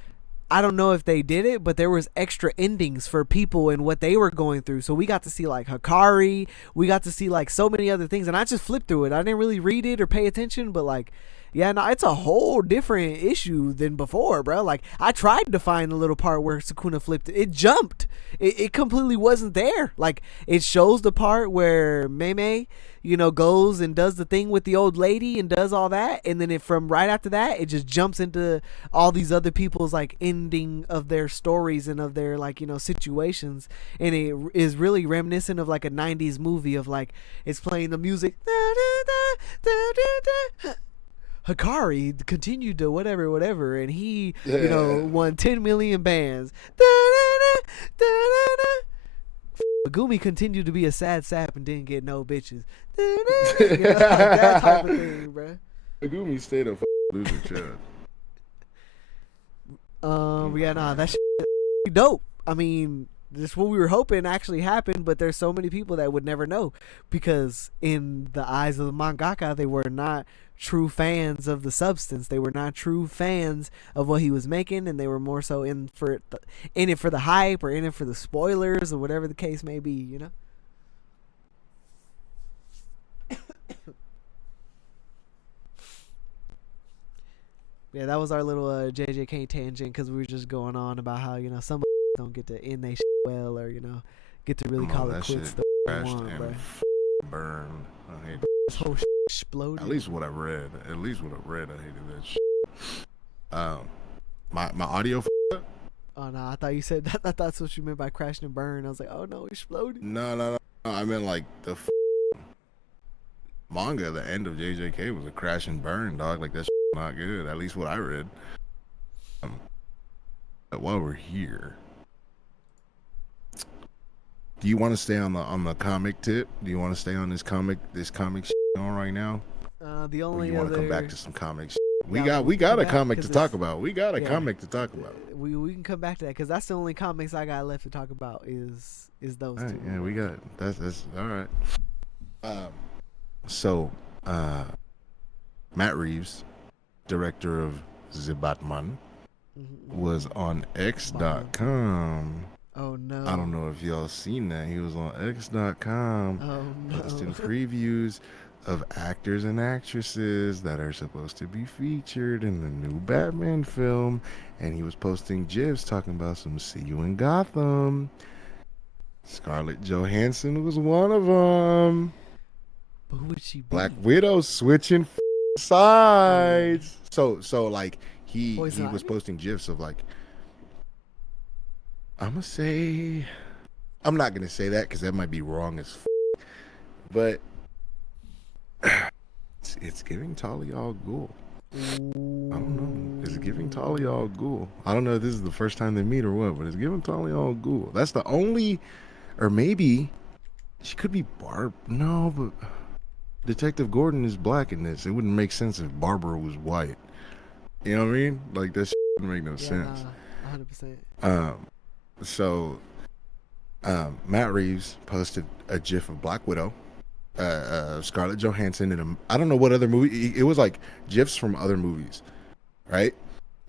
I don't know if they did it, but there was extra endings for people and what they were going through. So we got to see like Hikari, we got to see like so many other things, and I just flipped through it. I didn't really read it or pay attention, but like, yeah, no, it's a whole different issue than before, bro. Like, I tried to find the little part where Sukuna flipped it. It jumped. It completely wasn't there. Like, it shows the part where Mei, you know, goes and does the thing with the old lady and does all that. And then from right after that, it just jumps into all these other people's, like, ending of their stories and of their, like, you know, situations. And it is really reminiscent of, like, a 90s movie of, like, it's playing the music. Hikari continued to whatever, and he, you know, won 10 million bands. Megumi continued to be a sad sap and didn't get no bitches. You know, like that type of thing, bro. Megumi stayed a loser, Chad. Yeah, nah, that shit dope. I mean, this what we were hoping actually happened, but there's so many people that would never know because in the eyes of the mangaka, they were not true fans of the substance. They were not true fans of what he was making, and they were more so in it for the hype or in it for the spoilers or whatever the case may be, you know. Yeah, that was our little JJK tangent because we were just going on about how, you know, some don't get to end they shit well or, you know, get to really call it quits the want, bro. Burn. I hate this whole shit exploded. At least what I read. I hated that shit. My audio. Oh no, I thought you said that. That's what you meant by crashing and burn. I was like, oh no, it exploded. No. I meant like the manga. The end of JJK was a crash and burn, dog. Like that's not good. At least what I read. But while we're here, do you want to stay on the comic tip? Do you want to stay on this comic shit on right now? The only or you want to other... come back to some comics? We got a comic to talk about. We got a comic to talk about. We can come back to that because that's the only comics I got left to talk about is those all right, two. Yeah, we got that's all right. So Matt Reeves, director of The Batman, was on X.com. Oh no! I don't know if y'all seen that. He was on X.com posting previews of actors and actresses that are supposed to be featured in the new Batman film, and he was posting gifs talking about some "See You in Gotham." Scarlett Johansson was one of them. But who would she be? Black Widow switching sides. So like he was posting gifs of like. I'm not gonna say that because that might be wrong as but it's giving Talia al Ghul. I don't know. It's giving Talia al Ghul. I don't know if this is the first time they meet or what, but it's giving Talia al Ghul. That's the only, or maybe She could be Barb. No, but Detective Gordon is black in this. It wouldn't make sense if Barbara was white. You know what I mean? Like that wouldn't make no sense. 100%. So Matt Reeves posted a GIF of Black Widow, Scarlett Johansson, and I don't know what other movie. It was like GIFs from other movies, right?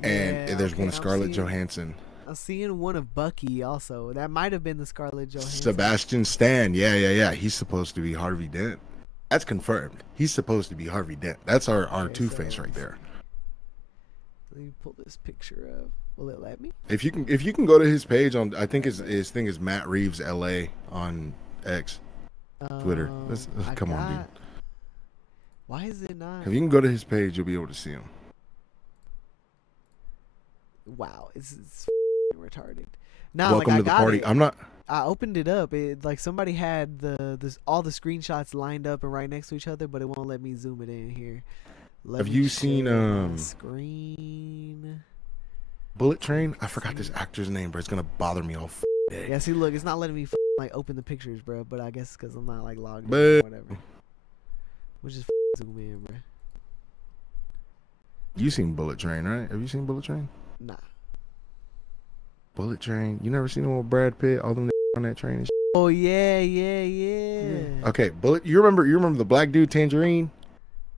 And there's one of Scarlett Johansson. I'm seeing one of Bucky also. That might have been the Scarlett Johansson. Sebastian Stan. Yeah. He's supposed to be Harvey Dent. That's confirmed. He's supposed to be Harvey Dent. That's our Two-Face right there. Let me pull this picture up. Will it let me? If you can go to his page on, I think his thing is Matt Reeves LA on X, Twitter. Come on, dude. Why is it not? If you can go to his page, you'll be able to see him. Wow, it's retarded. Now, Welcome to the party. it. I'm not. I opened it up. It like somebody had all the screenshots lined up and right next to each other, but it won't let me zoom it in here. Have you seen screen? Bullet Train? I forgot this actor's name, but it's gonna bother me all day. Yeah, see, look, it's not letting me like open the pictures, bro. But I guess because I'm not like logged in or whatever. We'll just zoom in, bro. You seen Bullet Train, right? Have you seen Bullet Train? Nah. Bullet Train. You never seen him with Brad Pitt? All them on that train and shit? Oh yeah. Okay, Bullet. You remember the black dude Tangerine,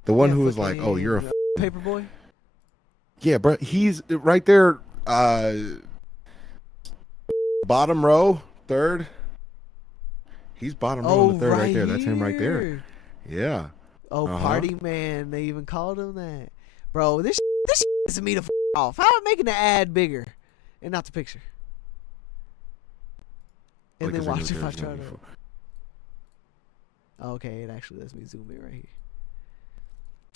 the one who was like, "Oh, you're a paperboy." Yeah, bro. He's right there. Bottom row, third. He's bottom row in the third right there. That's him right there. Yeah. Oh, Party Man. They even called him that. Bro, this is me to off. How am I making the ad bigger and not the picture? And then watch if I try to. Okay, it actually lets me zoom in right here.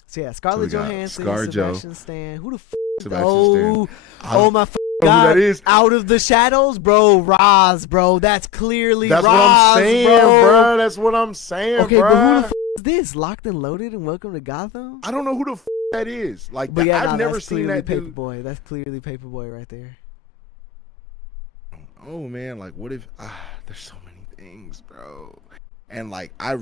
So yeah, Scarlett Johansson, Sebastian Stan. Who the Stan. Oh my God! That is. Out of the shadows, bro. Roz, bro. That's clearly Roz, what I'm saying, bro. That's what I'm saying, okay, bro. But who the is this? Locked and Loaded and Welcome to Gotham? I don't know who the that is. Like, but yeah, I've never seen that dude. Paperboy. That's clearly Paperboy right there. Oh man, like what if? There's so many things, bro. And like, I'm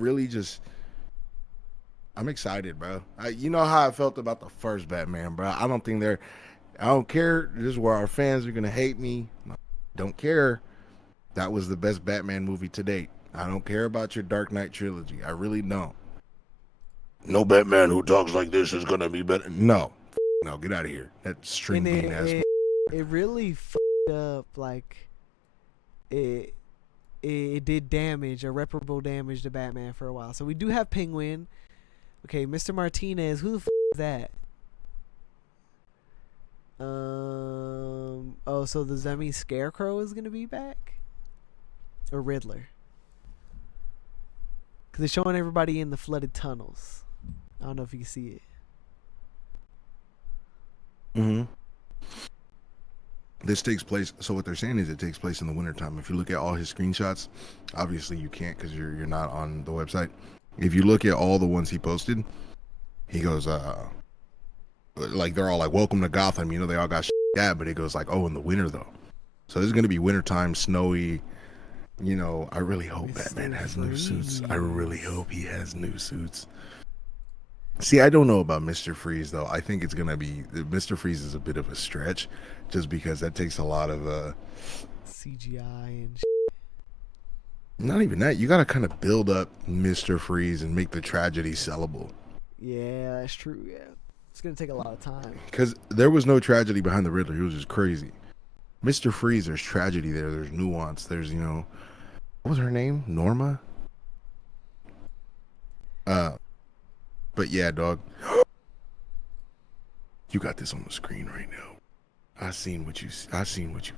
excited, bro. You know how I felt about the first Batman, bro. I don't care. This is where our fans are gonna hate me. Don't care. That was the best Batman movie to date. I don't care about your Dark Knight trilogy. I really don't. No Batman who talks like this is gonna be better. No, get out of here. That string bean ass. It really fucked up. Like it did damage, irreparable damage to Batman for a while. So we do have Penguin. Okay, Mr. Martinez. Who the is that? Oh, so does that mean Scarecrow is gonna be back, or Riddler? Because they're showing everybody in the flooded tunnels. I don't know if you can see it. Mm-hmm. This takes place. So what they're saying is it takes place in the wintertime. If you look at all his screenshots, obviously you can't because you're not on the website. If you look at all the ones he posted, he goes, like they're all like, "Welcome to Gotham." You know, they all got but it goes like, "Oh, in the winter though." So this is gonna be wintertime, snowy. You know, I really hope Batman has new suits. I really hope he has new suits. See, I don't know about Mr. Freeze though. I think it's gonna be Mr. Freeze is a bit of a stretch, just because that takes a lot of CGI and. Not even that. You gotta kind of build up Mr. Freeze and make the tragedy sellable. Yeah, that's true. Yeah, it's gonna take a lot of time. Because there was no tragedy behind the Riddler. He was just crazy. Mr. Freeze, there's tragedy there. There's nuance. There's, what was her name? Norma? But yeah, dog. You got this on the screen right now. I seen what you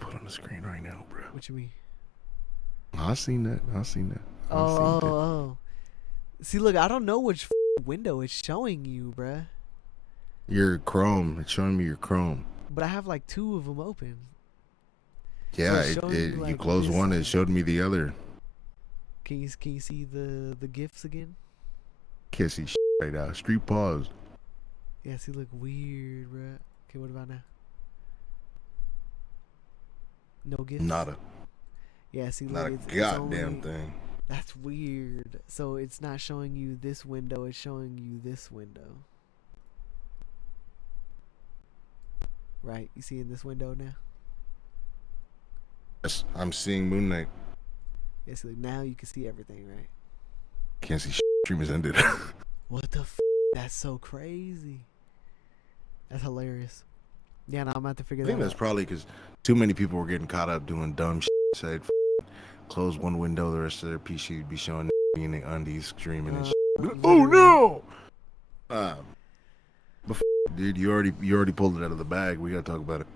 put on the screen right now, bro. What you mean? I seen that. Oh. See, look, I don't know which window it's showing you, bruh. Your Chrome. It's showing me your Chrome. But I have like two of them open. Yeah, so you closed one, it showed me the other. Can you see the GIFs again? Can't see shit right now. Street pause. Yeah, see, look weird, bruh. Okay, what about now? No GIFs? Nada. Yeah, see, look, not a goddamn thing. That's weird. So it's not showing you this window, it's showing you this window. Right? You see in this window now? Yes, I'm seeing Moon Knight. Yeah, so now you can see everything, right? Can't see stream has ended. What the That's so crazy. That's hilarious. Yeah, no, I'm about to figure I that think out. that's probably because too many people were getting caught up doing dumb shit. Said close one window, the rest of their PC would be showing in the undies screaming and shit. Oh no! But dude, you already pulled it out of the bag. We gotta talk about it.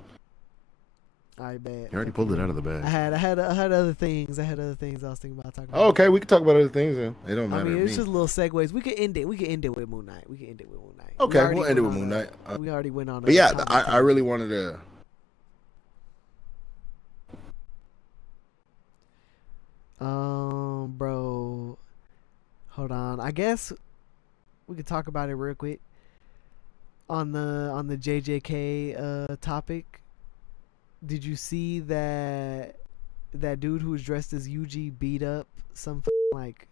I bet. You already pulled it out of the bag. I had other things. I was thinking about talking about. Oh, okay, we can talk about other things then. It don't matter. I mean, to it's me. just little segues. We could end it with Moon Knight. Okay, we'll end it with Moon Knight. We already went on. But yeah, I really wanted to. Bro, hold on. I guess we could talk about it real quick. On the JJK topic, did you see that dude who was dressed as UG beat up some like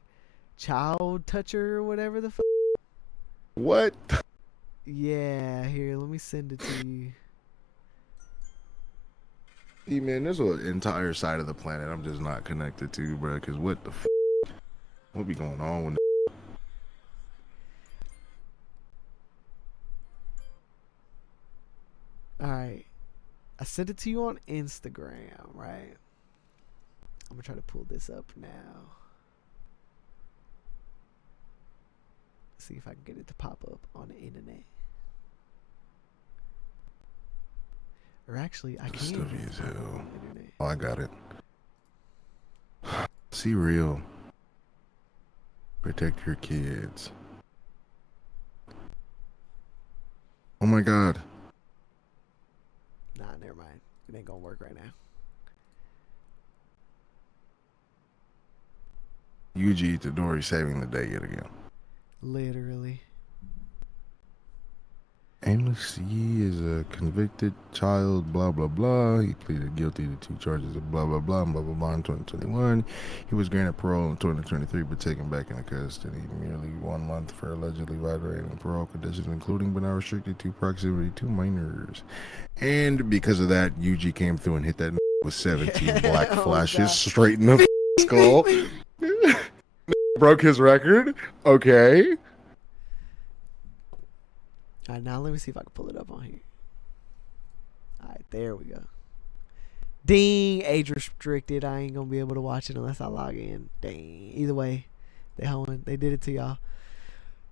child toucher or whatever the What? Yeah, here, let me send it to you. Hey man, there's an entire side of the planet I'm just not connected to, bro. Because what the what be going on with Alright. I sent it to you on Instagram, right? I'm gonna try to pull this up now. See if I can get it to pop up on the internet. Or actually, I can. stuff as hell. Oh, I got it. See real. Protect your kids. Oh my god. Nah, never mind. It ain't gonna work right now. Yuji Itadori saving the day yet again. Literally. Aimless C is a convicted child, blah, blah, blah. He pleaded guilty to 2 charges of blah, blah, blah, blah, blah, blah in 2021. He was granted parole in 2023, but taken back into custody nearly 1 month for allegedly violating parole conditions, including but not restricted to proximity to minors. And because of that, Yuji came through and hit that with 17 black flashes straight in the skull. Broke his record. Okay. Alright, now let me see if I can pull it up on here. Alright, there we go. Ding! Age restricted. I ain't gonna be able to watch it unless I log in. Dang. Either way, they did it to y'all.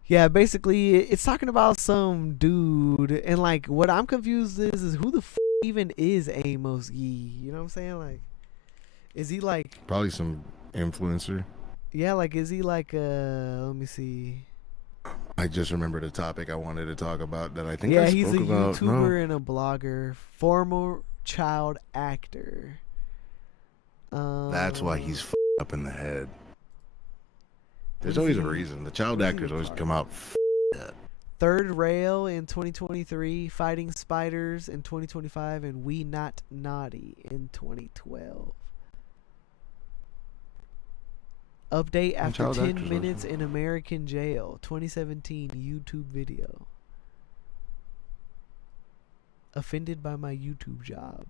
Yeah, basically, it's talking about some dude, and like, what I'm confused is who the even is Amos Yee? You know what I'm saying? Like, is he like probably some influencer? Yeah, like, is he like let me see. I just remembered a topic I wanted to talk about that I think yeah, I spoke he's a about. YouTuber and a blogger, former child actor. That's why he's up in the head. There's always a reason. The child actors always come out up. Third Rail in 2023, Fighting Spiders in 2025, and We Not Naughty in 2012. Update after 10 minutes in American jail. 2017 YouTube video. Offended by my YouTube job.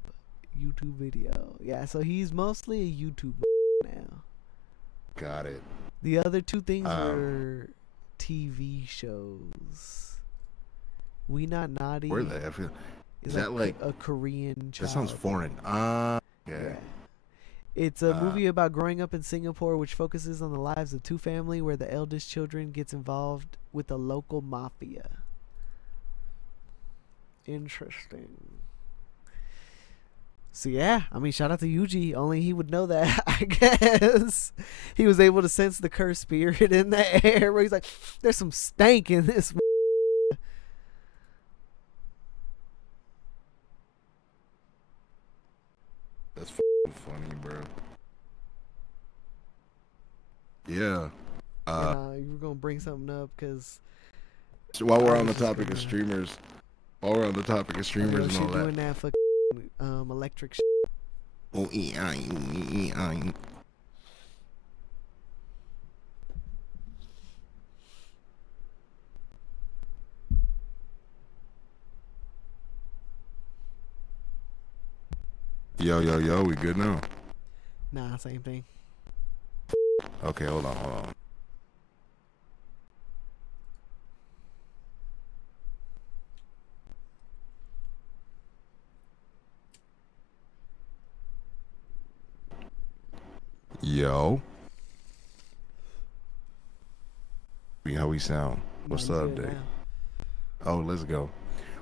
YouTube video. Yeah, so he's mostly a YouTuber now. Got it. The other two things were TV shows. We Not Naughty. Where the F is that like a Korean child? That sounds foreign. Yeah. It's a movie about growing up in Singapore, which focuses on the lives of two families where the eldest children gets involved with the local mafia. Interesting. So yeah, I mean, shout out to Yuji. Only he would know that, I guess. He was able to sense the cursed spirit in the air where he's like, there's some stank in this. That's funny, bro. Yeah. You were going to bring something up because... So while we're on the topic of streamers, and all that. Doing that fucking electric shit. Oh, Yo, we good now? Nah, same thing. Okay, hold on. Yo. How we sound? What's Nah, the you good update? now. Oh, let's go.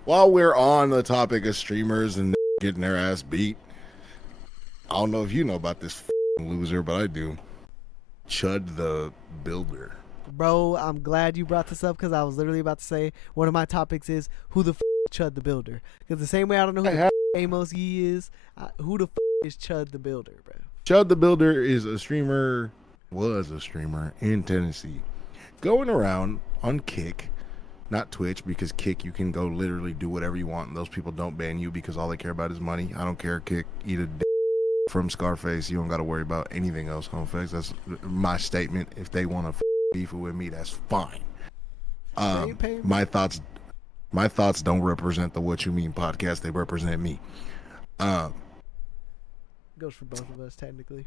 While we're on the topic of streamers and getting their ass beat, I don't know if you know about this loser, but I do. Chud the Builder. Bro, I'm glad you brought this up because I was literally about to say one of my topics is who the Chud the Builder. Because the same way I don't know who the Amos Yee is, who the is Chud the Builder, bro? Chud the Builder is a streamer, was a streamer in Tennessee, going around on Kick, not Twitch, because Kick you can go literally do whatever you want and those people don't ban you because all they care about is money. I don't care, Kick, eat a from Scarph4ce. You don't got to worry about anything else, Homfex. That's my statement. If they want to beef with me, that's fine. My thoughts don't represent the What You Mean podcast. They represent me. Goes for both of us, technically.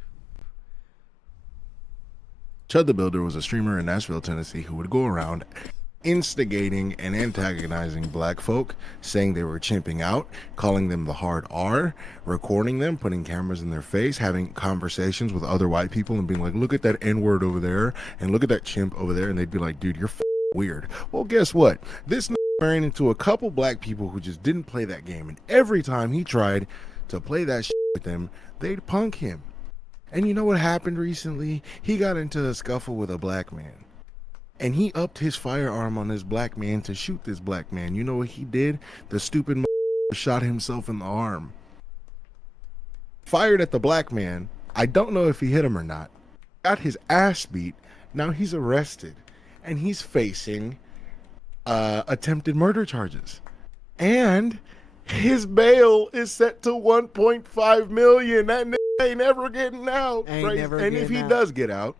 Chud the Builder was a streamer in Nashville, Tennessee who would go around instigating and antagonizing black folk, saying they were chimping out, calling them the hard R, recording them, putting cameras in their face, having conversations with other white people and being like, look at that N-word over there and look at that chimp over there, and they'd be like, dude, you're weird. Well, guess what? This ran into a couple black people who just didn't play that game, and every time he tried to play that shit with them, they'd punk him. And you know what happened recently? He got into a scuffle with a black man. And he upped his firearm on this black man to shoot this black man. You know what he did? The stupid shot himself in the arm. Fired at the black man. I don't know if he hit him or not. Got his ass beat. Now he's arrested. And he's facing attempted murder charges. And his bail is set to $1.5 million. That nigga ain't never getting out. And if he does get out,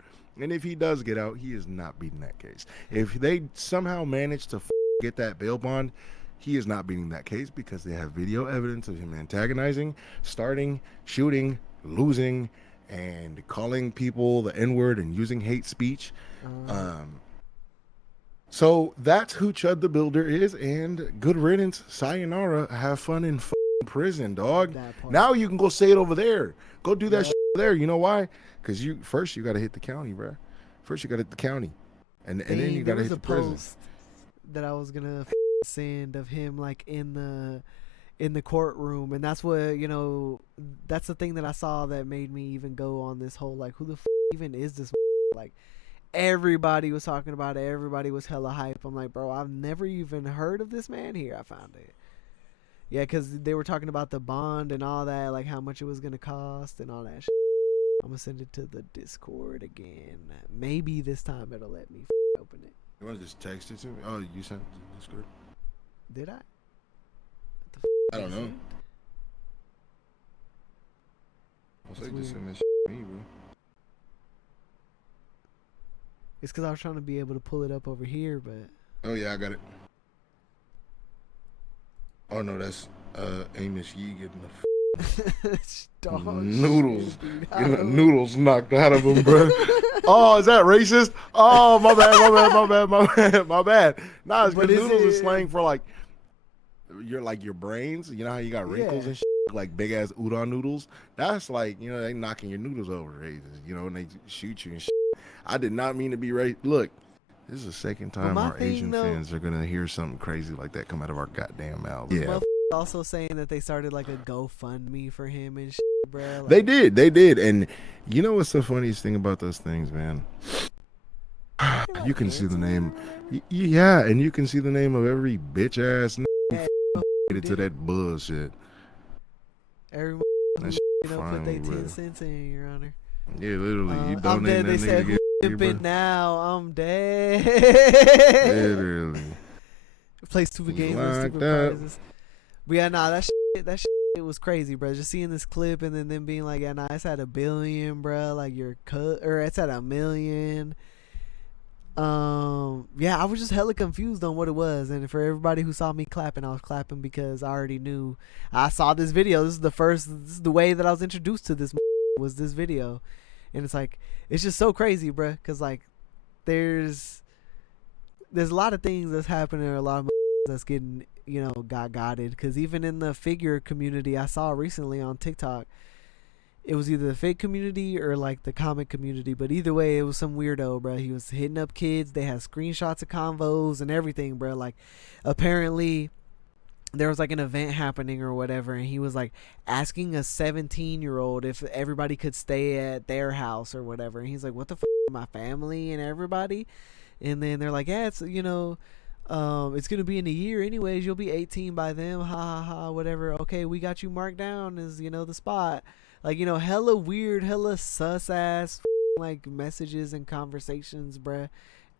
he is not beating that case. If they somehow manage to get that bail bond, he is not beating that case because they have video evidence of him antagonizing, starting, shooting, losing, and calling people the N-word and using hate speech. So that's who Chud the Builder is, and good riddance, sayonara, have fun in prison, dog. Now you can go say it over there. Go do that shit over there. You know why? Because you got to hit the county, bro. First you got to hit the county, and then you got to hit the prison. Post that I was gonna send of him like in the courtroom, and that's what that's the thing that I saw that made me even go on this whole like who the even is this like. Everybody was talking about it. Everybody was hella hype. I'm like, bro, I've never even heard of this man here. I found it. Yeah, because they were talking about the bond and all that, like how much it was going to cost and all that shit. I'm going to send it to the Discord again. Maybe this time it'll let me open it. You want to just text it to me? Oh, you sent it to the Discord? Did I? I don't know. I'll say just send this to me, bro. It's because I was trying to be able to pull it up over here, but... Oh, yeah, I got it. Oh, no, that's Amos Yee getting the noodles. Getting the noodles knocked out of him, bro. Oh, is that racist? Oh, my bad. Nah, it's because noodles is slang for, like your brains. You know how you got wrinkles and shit? Like big-ass udon noodles? That's like, they knocking your noodles over, and they shoot you and shit. I did not mean to be racist. Look, this is the second time our Asian fans are going to hear something crazy like that come out of our goddamn mouths. Yeah. Also saying that they started like a GoFundMe for him and shit, bro. Like, they did. And you know what's the funniest thing about those things, man? You can see the name. Yeah, and you can see the name of every bitch-ass related to that bullshit. Everyone put their 10 cents in, Your Honor. Yeah, literally. You donate I'm dead. that They said, nigga who it now? I'm dead. Literally. Play stupid games with stupid prizes. But yeah, that shit was crazy, bro. Just seeing this clip and then them being like, yeah, it's at 1 billion, bro. Like your cut, or it's at 1 million. yeah, I was just hella confused on what it was. And for everybody who saw me clapping, I was clapping because I already knew. I saw this video. This is the way that I was introduced to this was this video. And it's like, it's just so crazy, bruh. Because, like, there's a lot of things that's happening, a lot of that's getting, got-gotted. Because even in the figure community I saw recently on TikTok, it was either the fake community or like the comic community, but either way, it was some weirdo, bro. He was hitting up kids. They had screenshots of convos and everything, bro. Like, apparently, there was like an event happening or whatever, and he was like asking a 17-year-old if everybody could stay at their house or whatever. And he's like, "What the fuck, my family and everybody?" And then they're like, "Yeah, it's it's gonna be in a year anyways. You'll be 18 by then. Ha ha ha. Whatever. Okay, we got you marked down as the spot." Like, hella weird, hella sus ass like messages and conversations, bruh.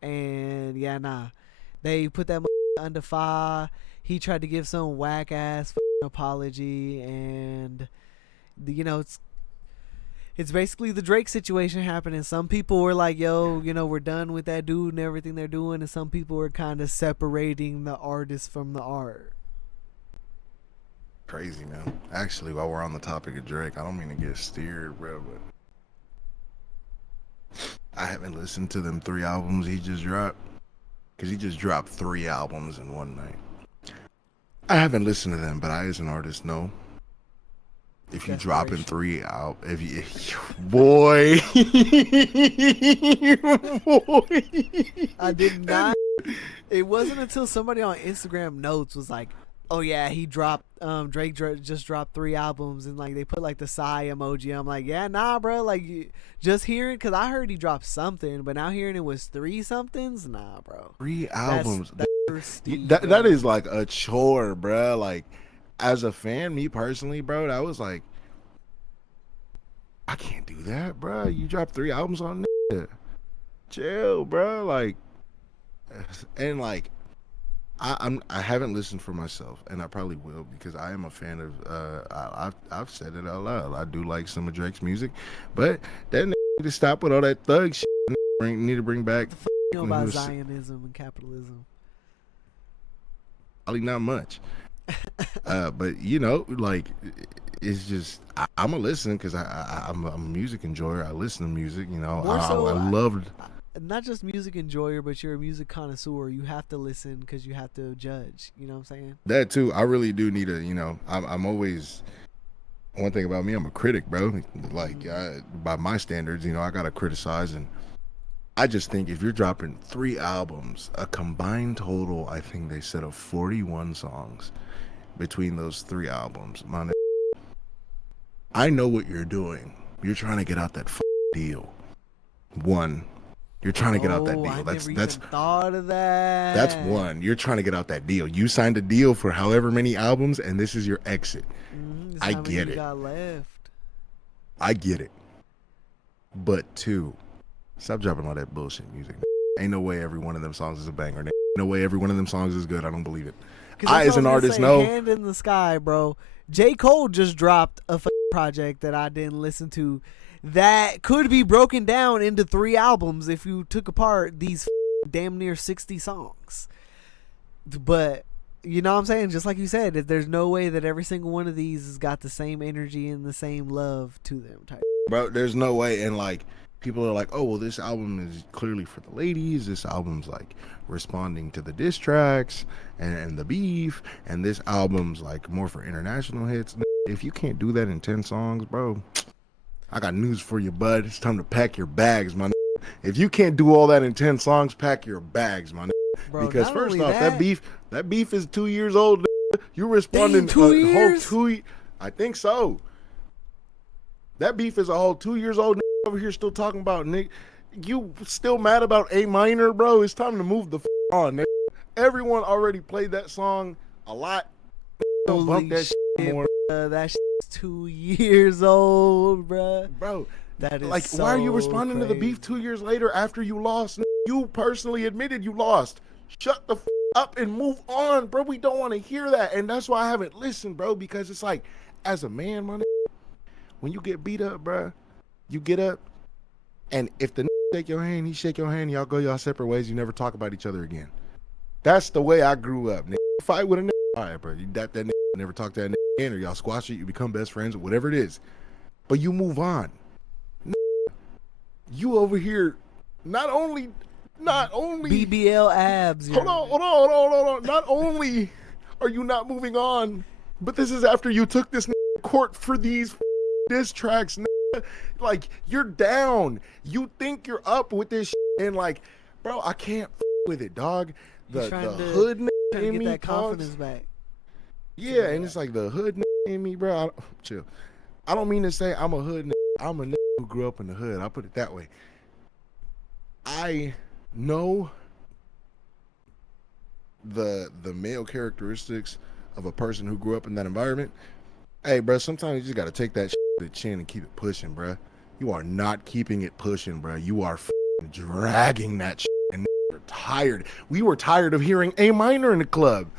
And yeah, nah, they put that under fire. He tried to give some whack ass apology, and it's basically the Drake situation happening. Some people were like, "Yo, we're done with that dude and everything they're doing," and some people were kind of separating the artist from the art. Crazy, man. Actually, while we're on the topic of Drake, I don't mean to get steered, bro, but I haven't listened to them 3 albums he just dropped, because he just dropped 3 albums in one night. I haven't listened to them, but I, as an artist, know if you drop in 3 out, if you, boy, I did not. It wasn't until somebody on Instagram notes was like, "Oh yeah, he dropped Drake just dropped 3 albums," and like they put like the sigh emoji. I'm like, "Yeah, nah, bro. Like, just hearing, because I heard he dropped something, but now hearing it was 3 somethings, nah, bro. 3 albums. That's thirsty, that is like a chore, bro. Like, as a fan, me personally, bro, that was like, I can't do that, bro. You dropped 3 albums on that. Chill, bro. Like, and like, I haven't listened for myself, and I probably will, because I am a fan of I've said it out loud. I do like some of Drake's music, but that need to stop with all that thug shit. Need to bring back. About Zionism and capitalism. Probably not much. But like, it's just I'm a listen, because I'm a music enjoyer. I listen to music. I loved. Not just music enjoyer, but you're a music connoisseur. You have to listen because you have to judge. You know what I'm saying? That too. I really do need to. I'm always. One thing about me, I'm a critic, bro. Like, by my standards, I gotta criticize, and I just think if you're dropping 3 albums, a combined total, I think they said, of 41 songs between those 3 albums, man. I know what you're doing. You're trying to get out that deal. One. You're trying to get out that deal. I never even thought of that. That's one. You're trying to get out that deal. You signed a deal for however many albums, and this is your exit. I get it. Got left. I get it. But 2, stop dropping all that bullshit music. Ain't no way every one of them songs is a banger. Ain't no way every one of them songs is good. I don't believe it. I, as an artist, know. Hand in the sky, bro. J. Cole just dropped a project that I didn't listen to, that could be broken down into 3 albums if you took apart these damn near 60 songs. But you know what I'm saying? Just like you said, there's no way that every single one of these has got the same energy and the same love to them. Bro, there's no way. And like, people are like, "Oh, well, this album is clearly for the ladies. This album's like responding to the diss tracks and the beef. And this album's like more for international hits." If you can't do that in 10 songs, bro, I got news for you, bud. It's time to pack your bags, man. If you can't do all that in 10 songs, pack your bags, man. Because first off, that beef is 2 years old. You're responding 2 years? Whole 2. I think so. That beef is a whole 2 years old. Over here still talking about, Nick. You still mad about A minor, bro? It's time to move the on. Nick. Everyone already played that song a lot. Don't bump that shit more. That shit's 2 years old, bro. Bro, that is like, so why are you responding crazy. to the beef 2 years later after you lost? You personally admitted you lost. Shut the up and move on, bro. We don't want to hear that, and that's why I haven't listened, bro. Because it's like, as a man, man, when you get beat up, bro, you get up, and if the shake your hand, he shake your hand, y'all go y'all separate ways, you never talk about each other again. That's the way I grew up. Nigga, fight with a nigga, all right, bro. You that nigga, never talk to that nigga again, or y'all squash it, you become best friends, or whatever it is. But you move on. You over here, not only BBL abs. Hold on. Not only are you not moving on, but this is after you took this court for these diss tracks. Like, you're down. You think you're up with this and like, bro, I can't with it, dog. The hood in me, get that confidence back. Yeah, and it's like the hood in me, bro. Chill. I don't mean to say I'm a hood. I'm a nigga who grew up in the hood. I'll put it that way. I know the male characteristics of a person who grew up in that environment. Hey, bro, sometimes you just got to take that shit to the chin and keep it pushing, bro. You are not keeping it pushing, bro. You are dragging that shit, and we're tired. We were tired of hearing A minor in the club.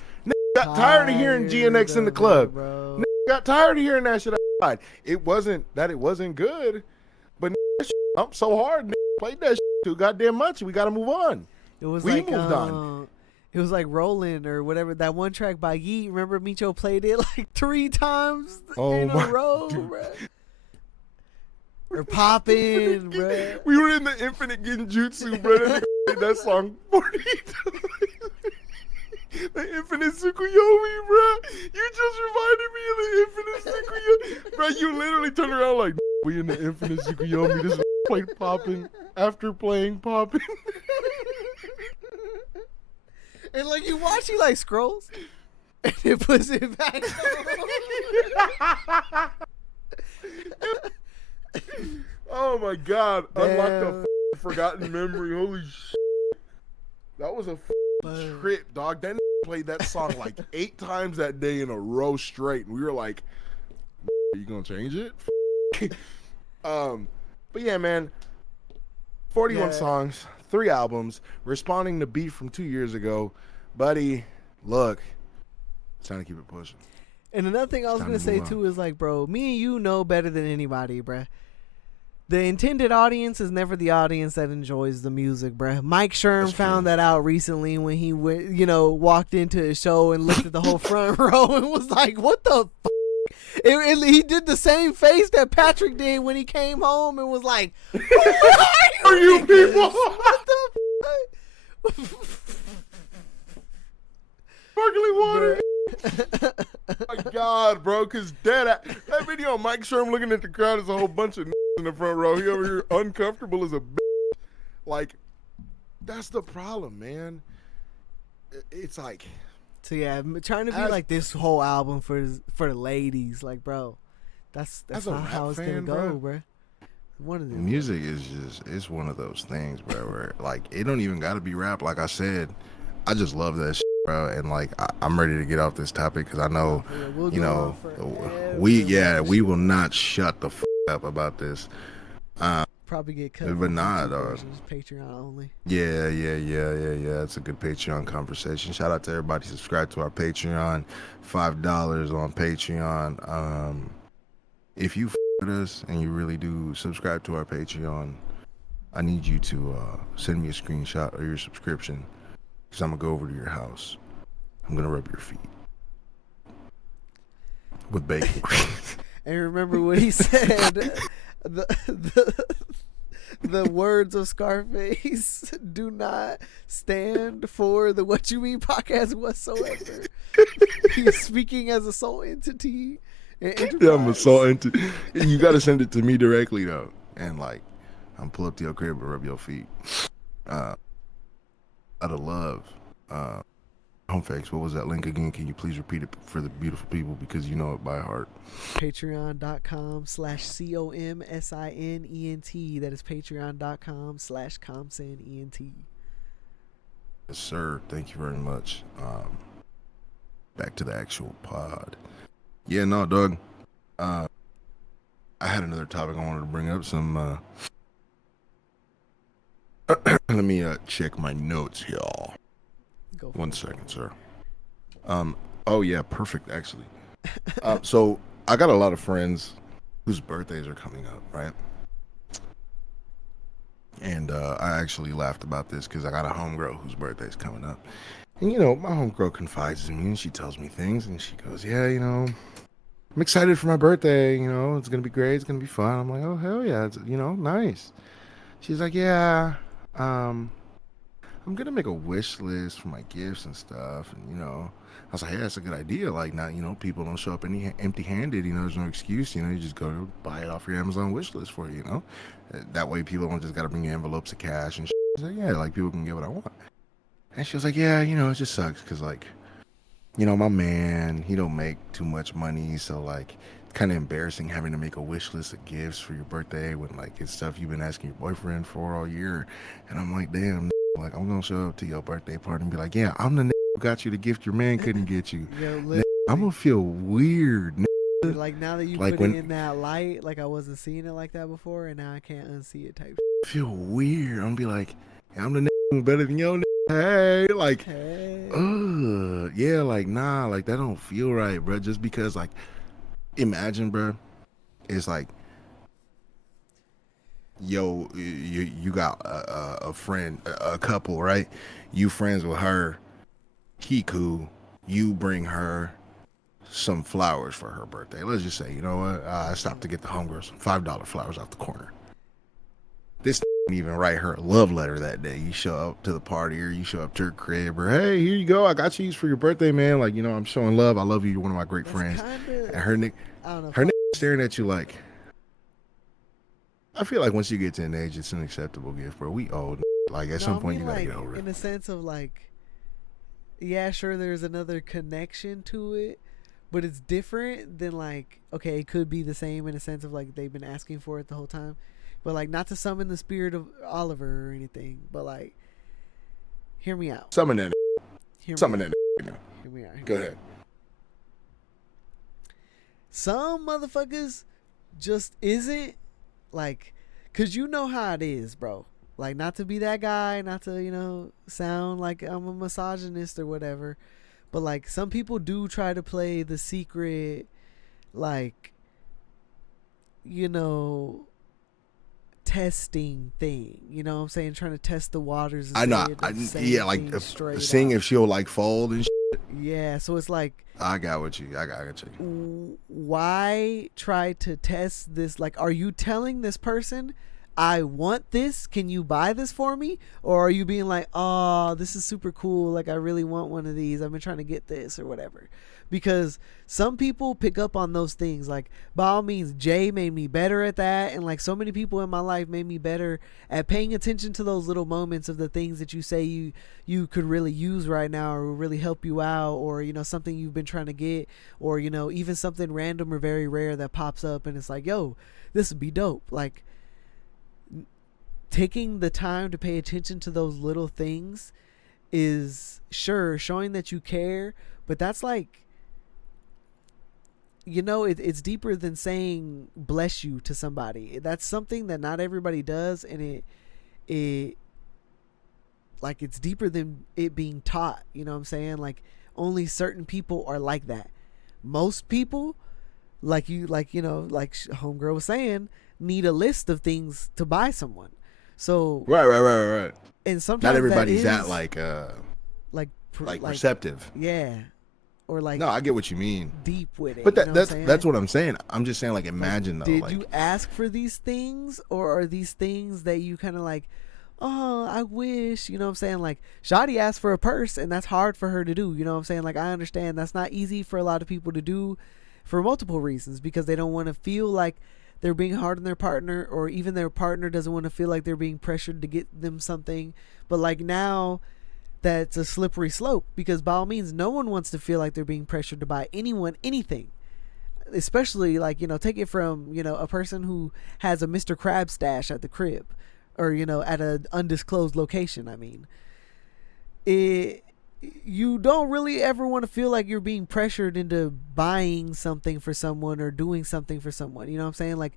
Got tired of hearing GNX in the club. Bro. Got tired of hearing that shit outside. It wasn't that it wasn't good, but I'm so hard. Played that shit too goddamn much. We got to move on. It was we like moved on. It was like Rollin' or whatever, that one track by Yeet. Remember Mincho played it like 3 times in a row, bro. Or Poppin', bro. We were in the Infinite Genjutsu, bro. That song 40 times. The Infinite Tsukuyomi, bro. You just reminded me of the Infinite Tsukuyomi. Bro, you literally turned around like, we in the Infinite Tsukuyomi. This is playing Poppin' after playing Poppin'. And like you watch, he like scrolls and it puts it back on. Oh my god. Unlock the forgotten memory. Holy shit. That was a trip, dog. That played that song like 8 times that day in a row straight. And we were like, are you gonna change it? But yeah, man. 41 songs, 3 albums, responding to beef from 2 years ago. Buddy, look, it's time to keep it pushing. And another thing I was going to say too is like, bro, me and you know better than anybody, bruh. The intended audience is never the audience that enjoys the music, bruh. Mike Sherm found that out recently when he went, walked into his show and looked at the whole front row and was like, what the fuck? He did the same face that Patrick did when he came home and was like, who are you people? What the fuck? Sparkling water. Oh my god, bro, because that video of Mike Sherm looking at the crowd is a whole bunch of in the front row. He over here uncomfortable as a bitch. Like, that's the problem, man. It's like, so yeah, I'm trying to be like this whole album for the ladies, like, bro, that's not how it's gonna go, bro. One of them. Music is just, it's one of those things, bro, where like it don't even gotta be rap. Like I said, I just love that shit, bro, and like I'm ready to get off this topic because I know, we will not shut the f up about this. Probably get cut. But nah, dog. Patreon only. Yeah. It's a good Patreon conversation. Shout out to everybody subscribe to our Patreon. $5 on Patreon. If you with us and you really do subscribe to our Patreon, I need you to send me a screenshot of your subscription because I'm gonna go over to your house. I'm gonna rub your feet with bacon grease. And remember what he said. The words of Scarface do not stand for the What You Mean podcast whatsoever. He's speaking as a sole entity. Yeah, I'm a sole entity. You got to send it to me directly though, and like, I'm pull up to your crib and rub your feet. Out of love. Homefex, what was that link again? Can you please repeat it for the beautiful people because you know it by heart? Patreon.com/COMSINENT. That is patreon.com/COMSINENT. Yes, sir. Thank you very much. Back to the actual pod. Yeah, no, Doug. I had another topic I wanted to bring up. Let me check my notes here. One second, sir. Oh yeah, perfect. Actually, so I got a lot of friends whose birthdays are coming up, right? And I actually laughed about this because I got a homegirl whose birthday's coming up. And, you know, my homegirl confides in me and she tells me things. And she goes, yeah, you know, I'm excited for my birthday. You know, it's going to be great. It's going to be fun. I'm like, oh, hell yeah. It's, you know, nice. She's like, yeah, I'm going to make a wish list for my gifts and stuff. And, you know, I was like, hey, that's a good idea. Like, not, you know, people don't show up empty handed. You know, there's no excuse. You know, you just go to buy it off your Amazon wish list for you, you know. That way people don't just got to bring you envelopes of cash and shit. I was like, yeah, like people can get what I want. And she was like, yeah, you know, it just sucks because, like, you know, my man, he don't make too much money. So, like, it's kind of embarrassing having to make a wish list of gifts for your birthday when, like, it's stuff you've been asking your boyfriend for all year. And I'm like, damn, like, I'm going to show up to your birthday party and be like, yeah, I'm the who got you the gift your man couldn't get you. Yo, I'm going to feel weird. Like, now that you like put it in that light, like, I wasn't seeing it like that before, and now I can't unsee it type. I feel weird. I'm going to be like, yeah, I'm the who's better than your hey, like, yeah, like, nah, like, that don't feel right, bro. Just because, like, imagine, bro, it's like, yo, you got a friend, a couple, right? You friends with her, he cool. You bring her some flowers for her birthday. Let's just say, you know what? I stopped to get the homegirl some $5 flowers out the corner. This didn't even write her a love letter that day. You show up to the party or you show up to her crib or, hey, here you go. I got you these for your birthday, man. Like, you know, I'm showing love. I love you. You're one of my great friends. And her nigga staring at you like, I feel like once you get to an age, it's an acceptable gift, bro. We old. Like, at some point, you gotta get over it. In a sense of, like, yeah, sure, there's another connection to it, but it's different than, like, okay, it could be the same in a sense of, like, they've been asking for it the whole time. But, like, not to summon the spirit of Oliver or anything, but, like, hear me out. Summon that. Summon that. Hear me out. Go ahead. Some motherfuckers just isn't, like, because you know how it is, bro. Like, not to be that guy, not to, you know, sound like I'm a misogynist or whatever. But, like, some people do try to play the secret, like, you know, testing thing, you know what I'm saying? Trying to test the waters. I know. Yeah, like seeing if she'll like fold and shit. Yeah, so it's like, I got you. Why try to test this? Like, are you telling this person, I want this, can you buy this for me? Or are you being like, oh, this is super cool, like I really want one of these, I've been trying to get this or whatever? Because some people pick up on those things. Like, by all means, Jay made me better at that, and like so many people in my life made me better at paying attention to those little moments of the things that you say you could really use right now, or will really help you out, or, you know, something you've been trying to get, or, you know, even something random or very rare that pops up and it's like, yo, this would be dope. Like, taking the time to pay attention to those little things is, sure, showing that you care, but that's like, you know, it's deeper than saying bless you to somebody. That's something that not everybody does, and it like, it's deeper than it being taught, you know what I'm saying? Like, only certain people are like that. Most people, like you know, like homegirl was saying, need a list of things to buy someone. So right. And sometimes not everybody's that perceptive. Yeah. Or like, no, I get what you mean. Deep with it. But that's what I'm saying. I'm just saying, like, imagine though. Did you ask for these things, or are these things that you kind of like, oh, I wish, you know what I'm saying? Like, Shawty asked for a purse, and that's hard for her to do. You know what I'm saying? Like, I understand that's not easy for a lot of people to do for multiple reasons, because they don't want to feel like they're being hard on their partner, or even their partner doesn't want to feel like they're being pressured to get them something. But like, now that's a slippery slope, because by all means, no one wants to feel like they're being pressured to buy anyone anything, especially, like, you know, take it from, you know, a person who has a Mr. Krabs stash at the crib, or, you know, at an undisclosed location. I mean, you don't really ever want to feel like you're being pressured into buying something for someone or doing something for someone, you know what I'm saying? Like,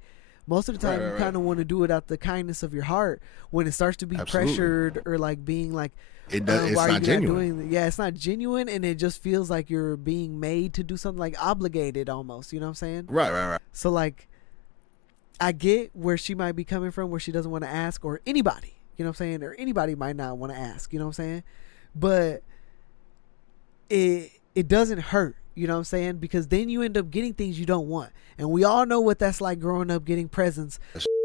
most of the time, you kind of want to do it out the kindness of your heart. When it starts to be pressured, or like being like, it's not genuine. It's not genuine, and it just feels like you're being made to do something, like obligated almost, you know what I'm saying? Right. So like, I get where she might be coming from, where she doesn't want to ask, or anybody, You know what I'm saying? Or anybody might not want to ask. You know what I'm saying? But it doesn't hurt. You know what I'm saying? Because then you end up getting things you don't want. And we all know what that's like growing up getting presents.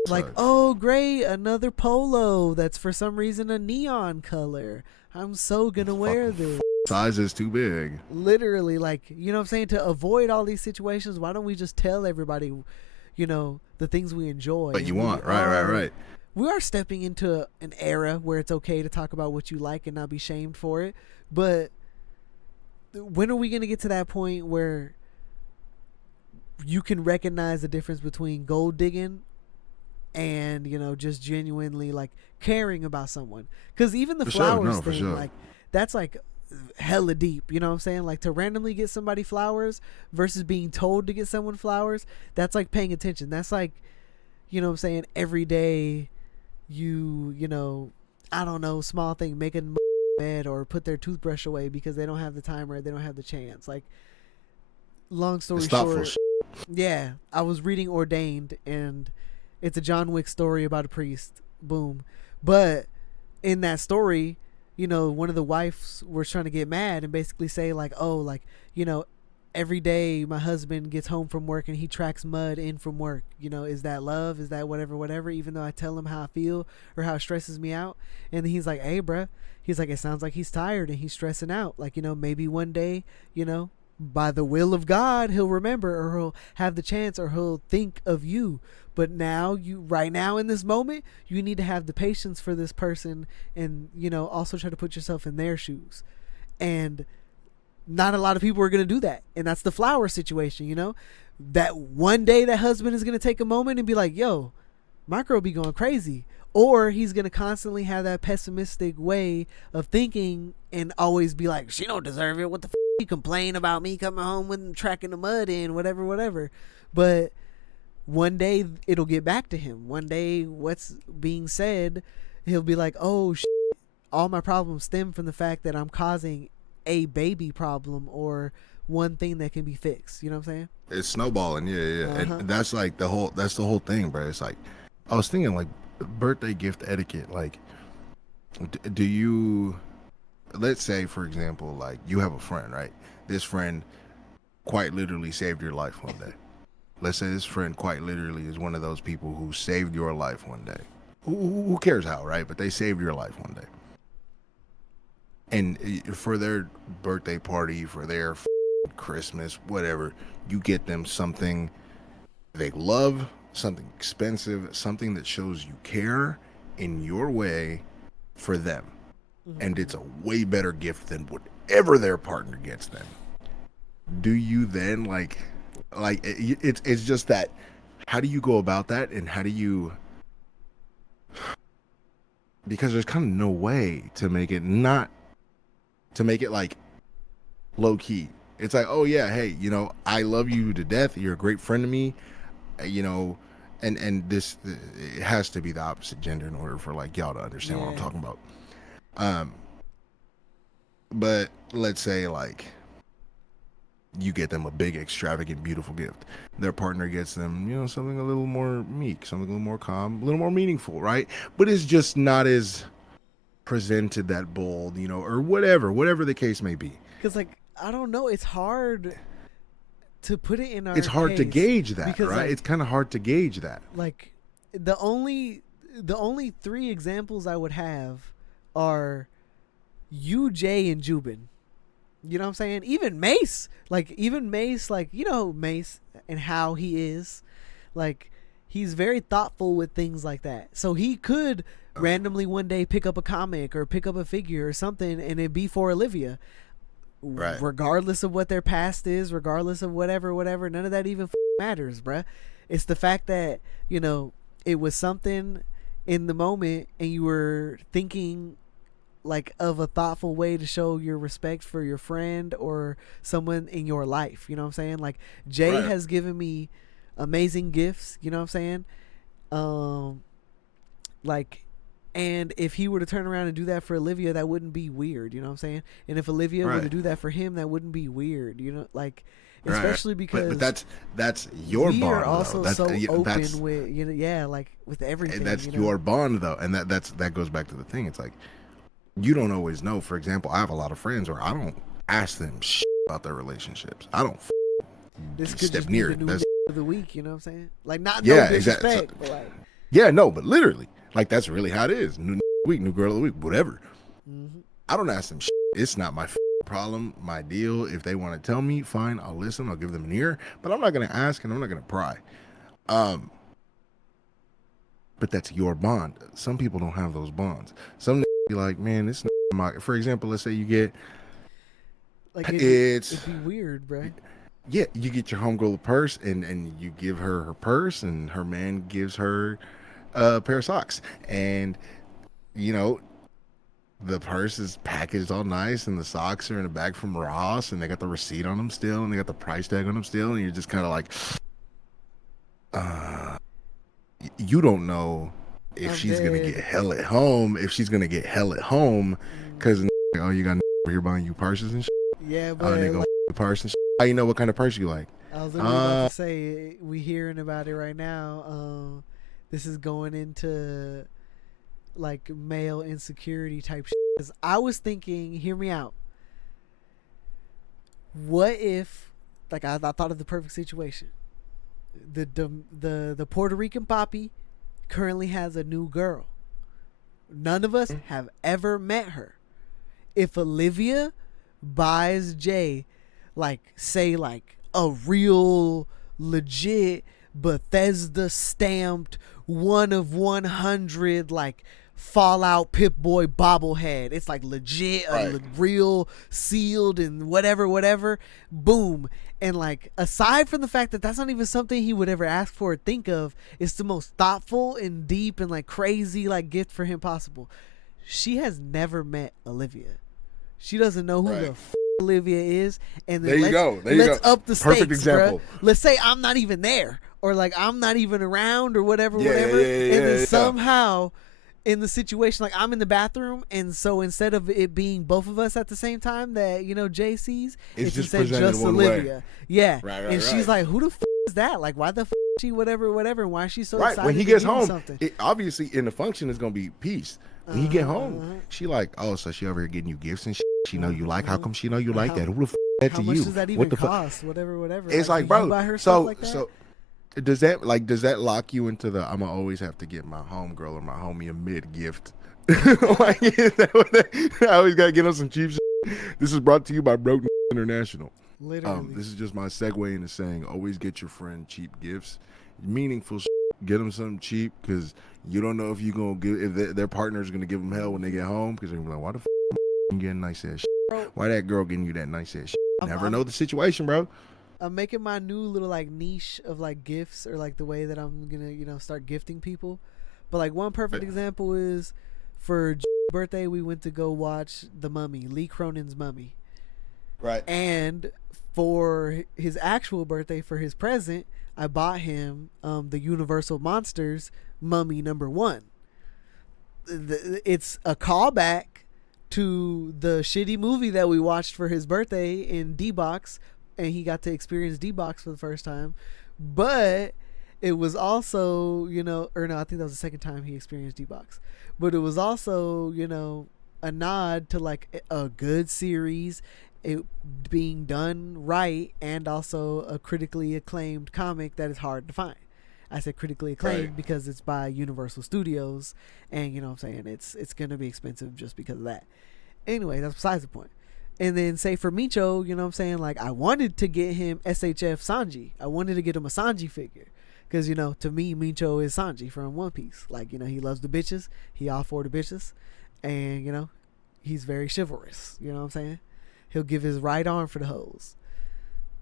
Like, oh, great, another polo that's for some reason a neon color. I'm so going to wear this. Size is too big. Literally, like, you know what I'm saying? To avoid all these situations, why don't we just tell everybody, you know, the things we enjoy? But you want, right. We are stepping into an era where it's okay to talk about what you like and not be shamed for it. But when are we going to get to that point where you can recognize the difference between gold digging and, you know, just genuinely like caring about someone? Because even the flowers thing, like, that's like hella deep. You know what I'm saying? Like, to randomly get somebody flowers versus being told to get someone flowers, that's like paying attention. That's like, you know what I'm saying, every day you know, I don't know, small thing, make a bed or put their toothbrush away because they don't have the time or they don't have the chance. Like, long story short, yeah, I was reading Ordained, and it's a John Wick story about a priest. Boom. But in that story, you know, one of the wives was trying to get mad and basically say like, oh, like, you know, every day my husband gets home from work and he tracks mud in from work. You know, is that love? Is that whatever, even though I tell him how I feel or how it stresses me out? And he's like, hey, bruh. He's like, it sounds like he's tired and he's stressing out. Like, you know, maybe one day, you know, by the will of God, he'll remember or he'll have the chance or he'll think of you. But now, right now in this moment, you need to have the patience for this person and, you know, also try to put yourself in their shoes. And not a lot of people are going to do that. And that's the flower situation, you know, that one day that husband is going to take a moment and be like, yo, my girl be going crazy. Or he's going to constantly have that pessimistic way of thinking and always be like, she don't deserve it. What the you complain about me coming home with tracking the mud in, whatever. But one day it'll get back to him. One day what's being said, he'll be like, oh, all my problems stem from the fact that I'm causing a baby problem or one thing that can be fixed. You know what I'm saying? It's snowballing. Yeah. And that's like the whole thing, bro. It's like, I was thinking like birthday gift etiquette. Like, do you, let's say for example, like you have a friend, right? This friend quite literally saved your life one day. Let's say this friend quite literally is one of those people who saved your life one day. Who cares how, right? But they saved your life one day. And for their birthday party, for their Christmas, whatever, you get them something they love, something expensive, something that shows you care in your way for them. Mm-hmm. And it's a way better gift than whatever their partner gets them. Do you then like it's just that, how do you go about that, and how do you, because there's kind of no way to make it like low key. It's like, oh yeah, hey, you know, I love you to death. You're a great friend to me, you know, and this, it has to be the opposite gender in order for like y'all to understand what I'm talking about. But let's say like you get them a big, extravagant, beautiful gift. Their partner gets them, you know, something a little more meek, something a little more calm, a little more meaningful, right? But it's just not as presented that bold, you know, or whatever the case may be. Because like, I don't know, it's hard to put it in our It's hard to gauge that, because, right? Like, it's kind of hard to gauge that. Like, the only 3 examples I would have are you, Jay, and Jubin. You know what I'm saying? Even Mace, like, you know, Mace and how he is. Like, he's very thoughtful with things like that. So he could randomly one day pick up a comic or pick up a figure or something and it be for Olivia. Right. Regardless of what their past is, regardless of whatever, none of that even matters, bruh. It's the fact that, you know, it was something in the moment and you were thinking like of a thoughtful way to show your respect for your friend or someone in your life. You know what I'm saying? Like, Jay has given me amazing gifts, you know what I'm saying? Like, and if he were to turn around and do that for Olivia, that wouldn't be weird, you know what I'm saying? And if Olivia were to do that for him, that wouldn't be weird, you know? Like, especially because that's your we bond. are also though. so open that's, with like with everything. and that's your bond though, and that goes back to the thing. It's like you don't always know. For example, I have a lot of friends where I don't ask them about their relationships. I don't this could step just near be it. the new of the week. You know what I'm saying? Like not Yeah, no disrespect, exactly. but like Yeah, no, but literally, like that's really how it is. New week, new girl of the week, whatever. I don't ask them. It's not my problem, my deal. If they want to tell me, fine, I'll listen. I'll give them an ear. But I'm not gonna ask, and I'm not gonna pry. But that's your bond. Some people don't have those bonds. Some be like, man, this. My. For example, let's say you get. like it'd be weird, bro. Yeah, you get your homegirl a purse, and you give her purse, and her man gives her a pair of socks, and you know. The purse is packaged all nice, and the socks are in a bag from Ross, and they got the receipt on them still, and they got the price tag on them still, and you're just kind of like, you don't know if she's gonna get hell at home, because oh, you got here buying you purses and shit. Yeah, but nigga, purse and shit. How you know what kind of purse you like? I was literally about to say we hearing about it right now. This is going into like male insecurity type shit. 'Cause I was thinking, hear me out. What if, like, I thought of the perfect situation. The Puerto Rican poppy currently has a new girl. None of us have ever met her. If Olivia buys Jay, like, say, like a real legit Bethesda stamped 1 of 100 like Fallout Pip-Boy bobblehead. It's like legit, a real sealed and whatever. Boom. And like, aside from the fact that that's not even something he would ever ask for or think of, it's the most thoughtful and deep and like crazy like gift for him possible. She has never met Olivia. She doesn't know who the Olivia is. And then let's up the stakes, perfect example. Bruh. Let's say I'm not even there, or like I'm not even around, or whatever. And then somehow in the situation, like I'm in the bathroom, and so instead of it being both of us at the same time that, you know, Jay sees, it's just Olivia. Way. Yeah. Right, she's like, who the is that? Like, why the she whatever, and why is she so excited when he gets home, something? Obviously in the function is gonna be peace. When he get home, she like, oh, so she over here getting you gifts and shit. She know you like. How come she know you like that? Who the that to you? How much does that even cost? Whatever. It's like bro. So does that lock you into the I'ma always have to get my homegirl or my homie a mid gift? Like, I always gotta get on some cheap shit. This is brought to you by Broke International. Literally. This is just my segue into saying always get your friend cheap gifts, meaningful shit. Get them something cheap, because you don't know if you gonna give if their partner's gonna give them hell when they get home, because they're gonna be like, why the you getting nice ass shit? Why that girl getting you that nice ass shit? Never know the situation, bro. I'm making my new little like niche of like gifts, or like the way that I'm gonna, you know, start gifting people. But like one perfect example is for birthday we went to go watch The Mummy, Lee Cronin's Mummy. Right. And for his actual birthday, for his present, I bought him the Universal Monsters Mummy #1. It's a callback to the shitty movie that we watched for his birthday in D-Box, and he got to experience D-Box for the first time. But it was also, you know, or no, I think that was the second time he experienced D-Box. But it was also, you know, a nod to like a good series, it being done right, and also a critically acclaimed comic that is hard to find. I said critically acclaimed because it's by Universal Studios, and you know what I'm saying, it's gonna be expensive just because of that. Anyway, that's besides the point. And then say for Micho, you know what I'm saying, like I wanted to get him SHF Sanji. I wanted to get him a Sanji figure, because, you know, to me Micho is Sanji from One Piece. Like, you know, he loves the bitches, he all for the bitches, and you know, he's very chivalrous, you know what I'm saying. He'll give his right arm for the hoes.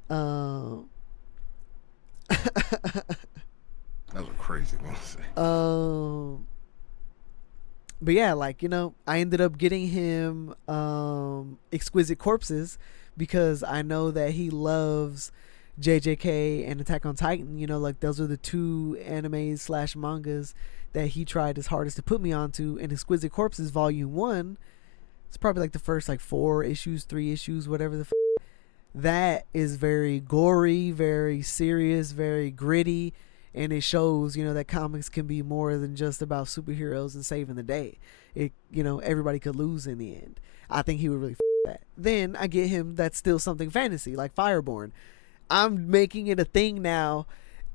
That was a crazy thing to say. But yeah, like, you know, I ended up getting him Exquisite Corpses, because I know that he loves JJK and Attack on Titan. You know, like those are the two animes / mangas that he tried his hardest to put me onto. And Exquisite Corpses Volume 1, it's probably like the first like 4 issues, 3 issues, whatever the that is very gory, very serious, very gritty, and it shows, that comics can be more than just about superheroes and saving the day. It, everybody could lose in the end. I think he would really that. Then I get him that's still something fantasy like Fireborn. I'm making it a thing now.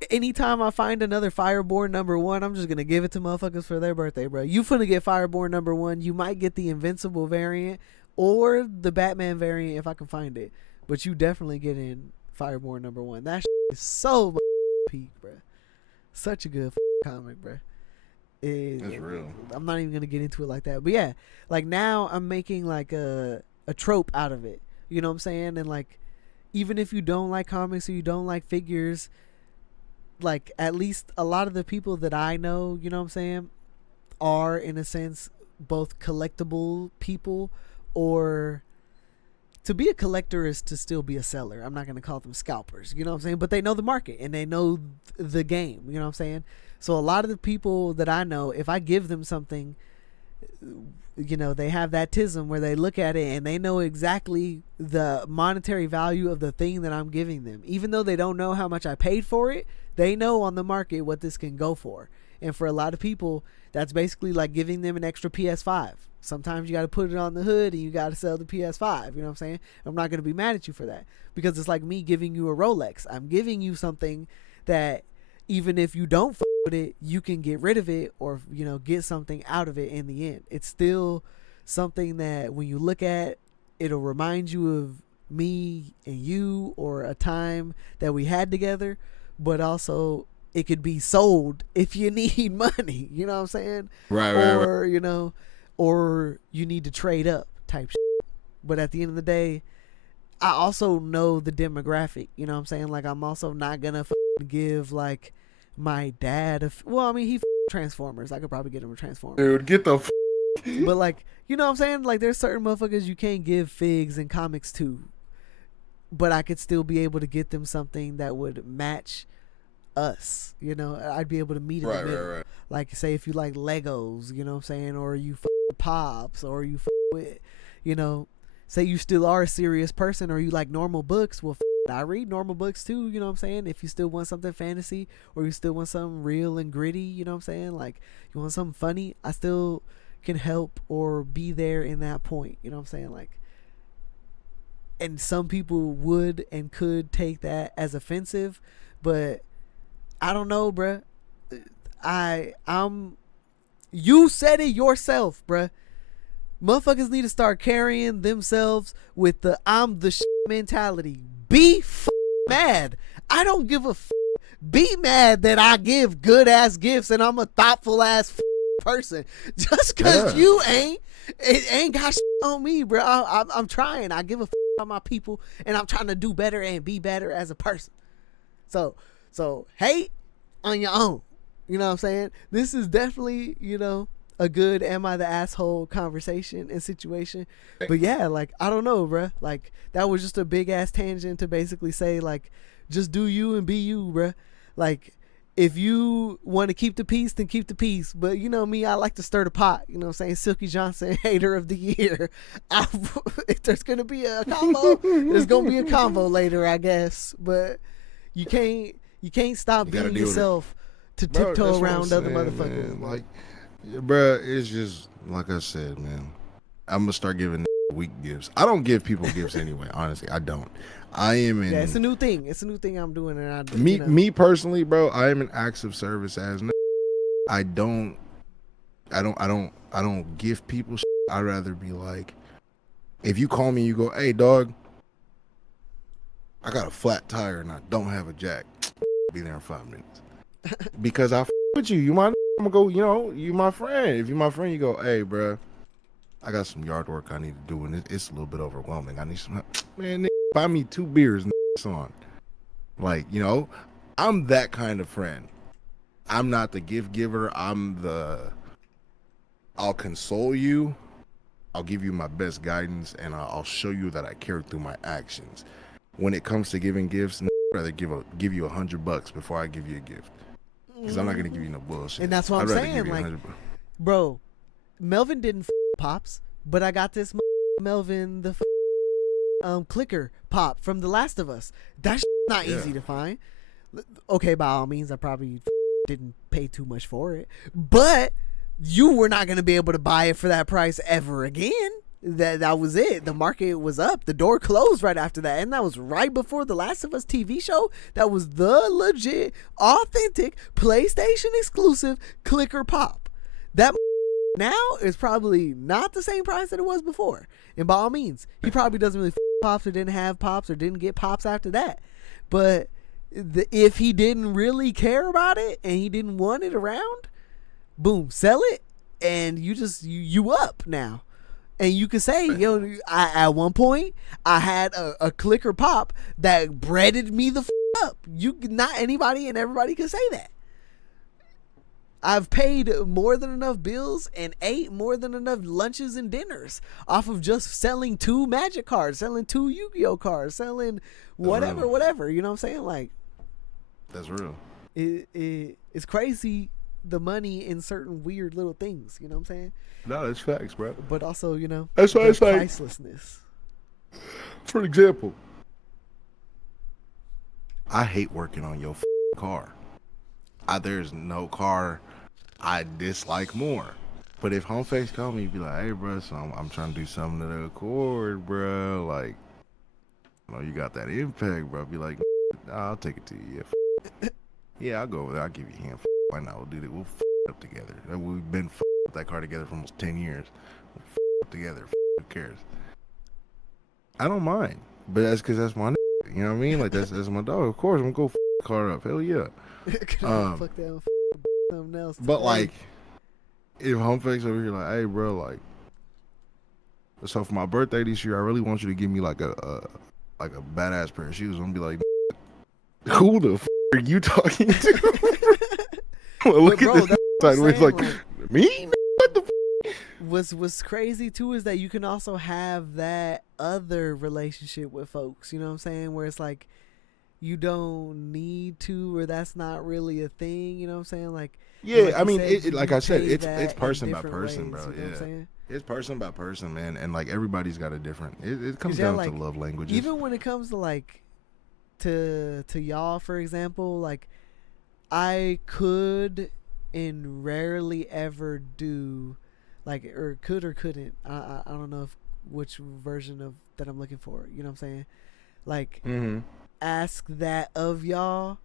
Anytime I find another Fireborn #1, I'm just gonna give it to motherfuckers for their birthday, bro. You finna get Fireborn #1. You might get the Invincible variant or the Batman variant if I can find it. But you definitely get in Fireborn #1. That is so peak, bro. Such a good comic, bro. That's real. I'm not even gonna get into it like that. But yeah, like now I'm making like a trope out of it. You know what I'm saying? And like, even if you don't like comics or you don't like figures, like at least a lot of the people that I know, you know what I'm saying, are in a sense both collectible people, or to be a collector is to still be a seller. I'm not going to call them scalpers, you know what I'm saying, but they know the market and they know the game, you know what I'm saying. So a lot of the people that I know, if I give them something, they have that tism where they look at it and they know exactly the monetary value of the thing that I'm giving them. Even though they don't know how much I paid for it, they know on the market what this can go for. And for a lot of people, that's basically like giving them an extra PS5. Sometimes you got to put it on the hood and you got to sell the PS5. You know what I'm saying? I'm not going to be mad at you for that, because it's like me giving you a Rolex. I'm giving you something that even if you don't fuck with it, you can get rid of it, or get something out of it in the end. It's still something that when you look at, it'll remind you of me and you, or a time that we had together. But also it could be sold if you need money. You know what I'm saying? Right. Or or you need to trade up type shit. But at the end of the day, I also know the demographic. You know what I'm saying? Like, I'm also not gonna give like my dad he Transformers. I could probably get him a Transformer. Dude, get the but like, you know what I'm saying? Like, there's certain motherfuckers you can't give figs and comics to, but I could still be able to get them something that would match us. I'd be able to meet in the middle. Right. Like, say if you like Legos, you know what I'm saying, or you Pops, or you with, say you still are a serious person, or you like normal books. Well, I read normal books too, you know what I'm saying? If you still want something fantasy, or you still want something real and gritty, you know what I'm saying? Like, you want something funny, I still can help or be there in that point, you know what I'm saying? Like, and some people would and could take that as offensive, but I don't know, bruh. You said it yourself, bruh. Motherfuckers need to start carrying themselves with the I'm the mentality. Be mad. I don't give a be mad that I give good ass gifts and I'm a thoughtful ass person. Just cause you ain't, it ain't got on me, bro. I'm trying. I give a about my people, and I'm trying to do better and be better as a person. So hate on your own. You know what I'm saying? This is definitely, a good am I the asshole conversation and situation. But yeah, like, I don't know, bruh. Like, that was just a big ass tangent to basically say, like, just do you and be you, bruh. Like, if you want to keep the peace, then keep the peace. But you know me, I like to stir the pot. You know what I'm saying? Silky Johnson, hater of the year. If there's going to be a combo, there's going to be a combo later, I guess. But you can't stop being yourself to tiptoe around other motherfuckers. Man. Like, bruh, it's just like I said, man. I'm gonna start giving weak gifts. I don't give people gifts anyway. Honestly, I don't. I am in. Yeah, it's a new thing. It's a new thing I'm doing, and me personally, bro. I am an acts of service as. I don't give people. I'd rather be like, if you call me, you go, hey, dog. I got a flat tire and I don't have a jack. Be there in 5 minutes. Because I with you. You my I'm gonna go, you my friend. If you my friend, you go, hey, bro, I got some yard work I need to do, and it's a little bit overwhelming. I need some help. Man, buy me 2 beers and on. Like, I'm that kind of friend. I'm not the gift giver. I'll console you. I'll give you my best guidance, and I'll show you that I care through my actions. When it comes to giving gifts, I'd rather give you $100 before I give you a gift. Because I'm not going to give you no bullshit. And that's what I'm saying. Like, bro, Melvin didn't Pops, but I got this Melvin the clicker pop from The Last of Us. That's not easy to find. Okay, by all means, I probably didn't pay too much for it, but you were not going to be able to buy it for that price ever again. That was it. The market was up. The door closed right after that, and that was right before The Last of Us TV show. That was the legit, authentic PlayStation exclusive clicker pop. That now is probably not the same price that it was before. And by all means, he probably doesn't really pops or didn't have pops or didn't get pops after that. But if he didn't really care about it and he didn't want it around, boom, sell it, and you up now. And you could say, yo, at one point, I had a clicker pop that breaded me the up. Not anybody and everybody could say that. I've paid more than enough bills and ate more than enough lunches and dinners off of just selling 2 Magic cards, selling 2 Yu-Gi-Oh cards, selling whatever. You know what I'm saying? Like, that's real. It's crazy, the money in certain weird little things. You know what I'm saying? No, that's facts, bro. But also, you know, that's why it's like pricelessness. For example, I hate working on your car. There's no car I dislike more. But if Homefex call me, be like, hey, bro, so I'm trying to do something to the Accord, bro. Like, you know, you got that impact, bro. Be like, I'll take it to you. Yeah, I'll go over there. I'll give you a hand. Why not? We'll do that. We'll up together. We've been with that car together for almost 10 years. We'll up together. Who cares? I don't mind. But that's because that's my nigga. You know what I mean? Like, that's my dog. Of course, I'm going to go the car up. Hell yeah. Fuck that, something else. But like, if Homefex over here, like, hey, bro, like, so for my birthday this year, I really want you to give me like a badass pair of shoes. I'm gonna be like, who the are you talking to? Well, look at this side where it's like, me? What the What's crazy too is that you can also have that other relationship with folks. You know what I'm saying? Where it's like, you don't need to, or that's not really a thing. You know what I'm saying? Like, yeah, like I mean, said, like I said, it's person by person, ways, bro. You know what I'm saying? It's person by person, man, and like everybody's got a different. It comes down like, to love languages. Even when it comes to like, to y'all, for example, like, I could and rarely ever do, like, or could or couldn't. I don't know which version of that I'm looking for. You know what I'm saying? Like. Mm-hmm. Ask that of y'all,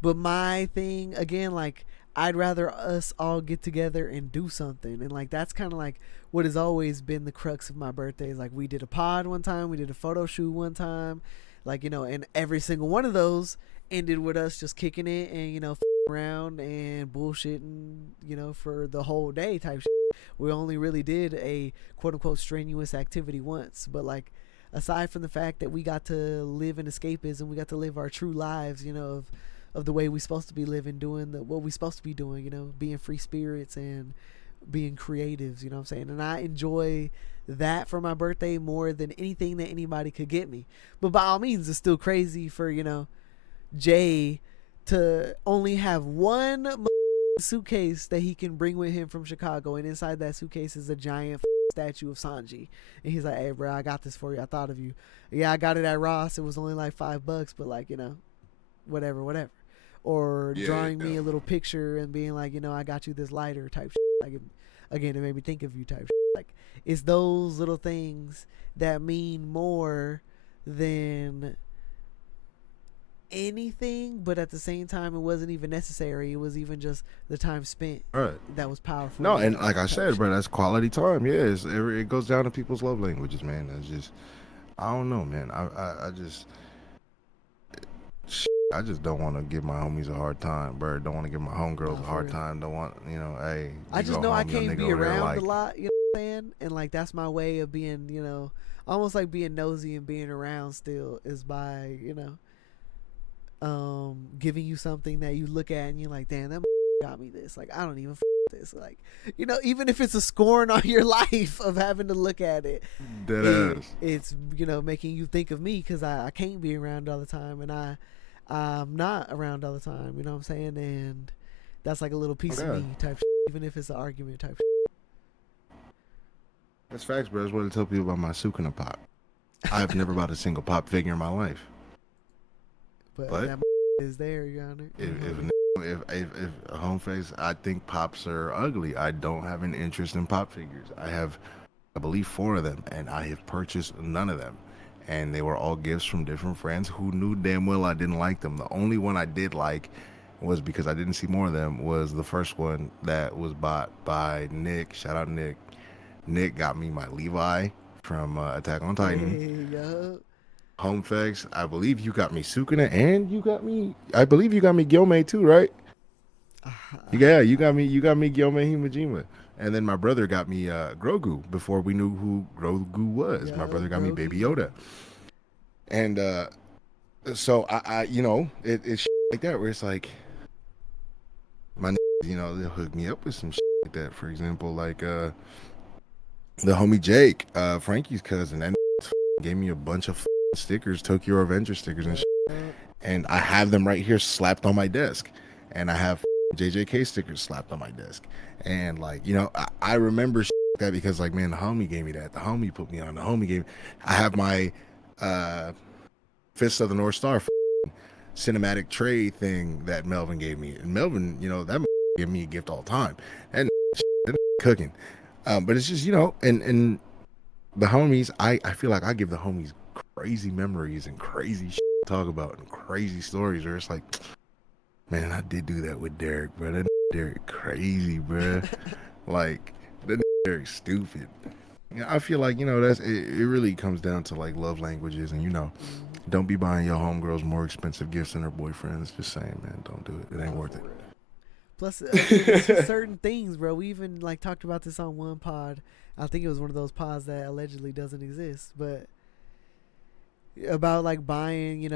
but my thing again, like, I'd rather us all get together and do something, and like that's kind of like what has always been the crux of my birthdays. Like, we did a pod one time, we did a photo shoot one time, like, you know, and every single one of those ended with us just kicking it and, you know, around and bullshitting, you know, for the whole day type shit. We only really did a quote unquote strenuous activity once, but like, aside from the fact that we got to live in escapism, we got to live our true lives, you know, of the way we're supposed to be living, doing what we're supposed to be doing, you know, being free spirits and being creatives, you know what I'm saying? And I enjoy that for my birthday more than anything that anybody could get me. But by all means, it's still crazy for, you know, Jay to only have one suitcase that he can bring with him from Chicago, and inside that suitcase is a giant statue of Sanji, and he's like, hey bro, I got this for you, I thought of you. Yeah, I got it at Ross, it was only like $5, but like, you know, whatever. Or drawing me a little picture and being like, you know, I got you this lighter type shit. Like, again, it made me think of you type shit. Like, it's those little things that mean more than anything, but at the same time, it wasn't even necessary. It was even just the time spent. Right. That was powerful. No, and like I said, bro, that's quality time. Yeah, it goes down to people's love languages, man. It's just, I don't know, man. I just don't want to give my homies a hard time, bro. Don't want to give my homegirls a hard time. Don't want, you know, hey. I just know I can't be around a lot, you know what I'm saying? And like, that's my way of being, you know, almost like being nosy and being around still is by, you know, giving you something that you look at and you're like, damn, that got me this. Like, I don't even this. Like, you know, even if it's a scorn on your life of having to look at it, it's, you know, making you think of me because I can't be around all the time, and I'm not around all the time, you know what I'm saying? And that's like a little piece of me type shit, even if it's an argument type shit. That's facts, bro. That's what I tell people about my Sukuna pop. I've never bought a single pop figure in my life. But But that is there, Your Honor. if Homefex, I think pops are ugly. I don't have an interest in pop figures. I have, I believe, 4 of them, and I have purchased none of them. And they were all gifts from different friends who knew damn well I didn't like them. The only one I did like was because I didn't see more of them was the first one that was bought by Nick. Shout out Nick. Nick got me my Levi from Attack on Titan. Hey, yo. Homefex, I believe you got me Sukuna, and you got me. I believe you got me Gyomei too, right? Yeah, you got me. You got me Gyomei Himajima, and then my brother got me Grogu before we knew who Grogu was. My brother got me Baby Yoda, and so I it's like that where it's like my they'll hook me up with some like that. For example, like the homie Jake, Frankie's cousin, and gave me a bunch of stickers, Tokyo Avenger stickers and and I have them right here slapped on my desk, and I have JJK stickers slapped on my desk, and like I remember that because like man, the homie gave me that, the homie put me on, the homie gave me, I have my Fist of the North Star cinematic tray thing that Melvin gave me, and Melvin that give me a gift all the time, and cooking, but it's just and the homies, I feel like I give the homies crazy memories and crazy shit to talk about and crazy stories where it's like, man, I did do that with Derek, bro. That Derek crazy, bro. Like that Derek stupid. I feel like that's it really comes down to like love languages, and don't be buying your homegirls more expensive gifts than her boyfriends. Just saying, man, don't do it. It ain't worth it. Plus, it's just certain things, bro. We even like talked about this on one pod. I think it was one of those pods that allegedly doesn't exist, but about like buying,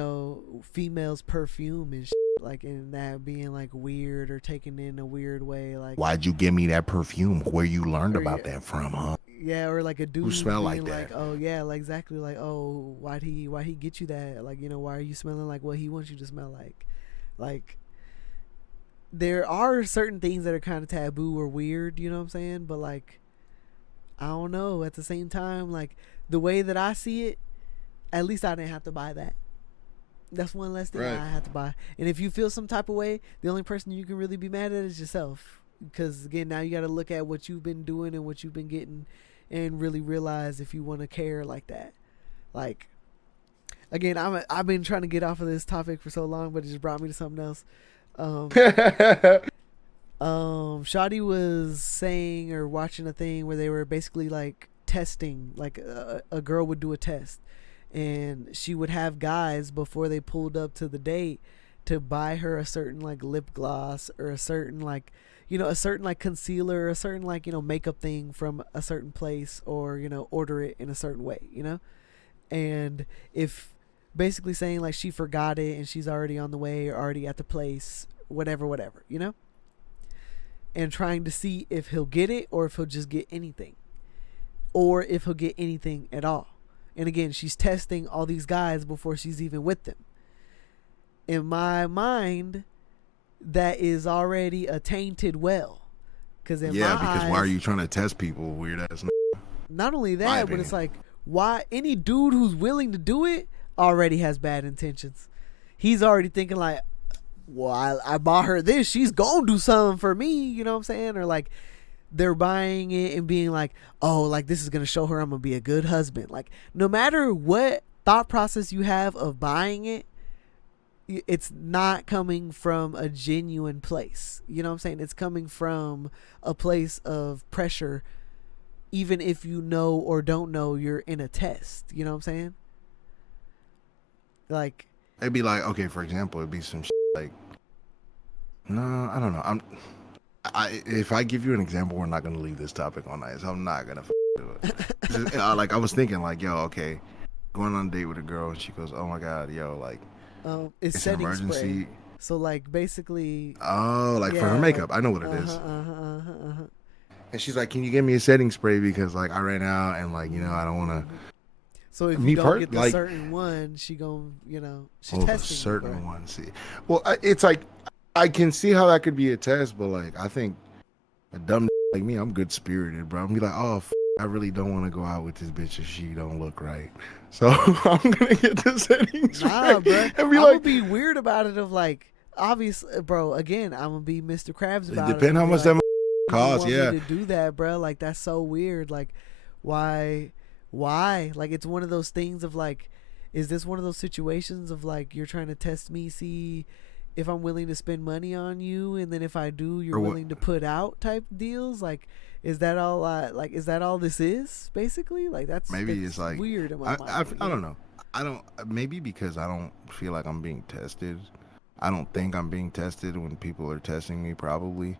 females perfume and shit, like, and that being like weird or taken in a weird way. Like, why'd you give me that perfume? Where you learned about that from, huh? Yeah, or like a dude who smell being like that. oh yeah, like exactly like, oh, why'd he get you that? Like, why are you smelling like what he wants you to smell like? Like, there are certain things that are kind of taboo or weird, you know what I'm saying? But like, I don't know. At the same time, like the way that I see it, at least I didn't have to buy that. That's one less thing I had to buy. And if you feel some type of way, the only person you can really be mad at is yourself. Because again, now you got to look at what you've been doing and what you've been getting, and really realize if you want to care like that. Like, again, I've been trying to get off of this topic for so long, but it just brought me to something else. Shadi was saying or watching a thing where they were basically like testing, like a girl would do a test, and she would have guys before they pulled up to the date to buy her a certain like lip gloss or a certain like a certain like concealer or a certain like makeup thing from a certain place, or order it in a certain way, and if basically saying like she forgot it and she's already on the way or already at the place, whatever, and trying to see if he'll get it or if he'll just get anything, or if he'll get anything at all. And again, she's testing all these guys before she's even with them. In my mind, that is already a tainted well. Because why are you trying to test people, weird ass? Not only that, but it's like, why any dude who's willing to do it already has bad intentions. He's already thinking like, well, I bought her this, she's gonna do something for me, you know what I'm saying? Or like, they're buying it and being like, oh, like this is gonna show her I'm gonna be a good husband. Like, no matter what thought process you have of buying it, it's not coming from a genuine place. You know what I'm saying? It's coming from a place of pressure, even if you know or don't know you're in a test. You know what I'm saying? Like, it'd be like, okay, for example, it'd be some shit like, no, I don't know. If I give you an example, we're not gonna leave this topic on ice. I'm not gonna do it. Like, I was thinking like, yo, okay, going on a date with a girl, and she goes, oh my god, yo, like, it's an setting emergency spray. So like basically, for her makeup, I know what it is. And she's like, can you give me a setting spray because like I ran out and like I don't want to. So if you don't get the certain one, she gon' she's testing certain one. See, well, it's like I can see how that could be a test, but like I think a dumb like me, I'm good spirited, bro. I'm be like, oh, I really don't want to go out with this bitch if she don't look right. So I'm gonna get the settings Nah, right bro. and I'm be gonna like, be weird about it. Of like, obviously, bro. Again, I'm gonna be Mr. Krabs it about it. depends I'm how gonna be much like, that you would costs. want me Yeah, to do that, bro? Like, that's so weird. Like, why? Why? Like, it's one of those things of like, is this one of those situations of like you're trying to test me, see if I'm willing to spend money on you, and then if I do, you're or what? willing to put out type deals? Like, is that all? Like, is that all this is basically? Like, Maybe it's that's like weird in my mind. I don't know. I don't maybe because I don't feel like I'm being tested. I don't think I'm being tested when people are testing me. Probably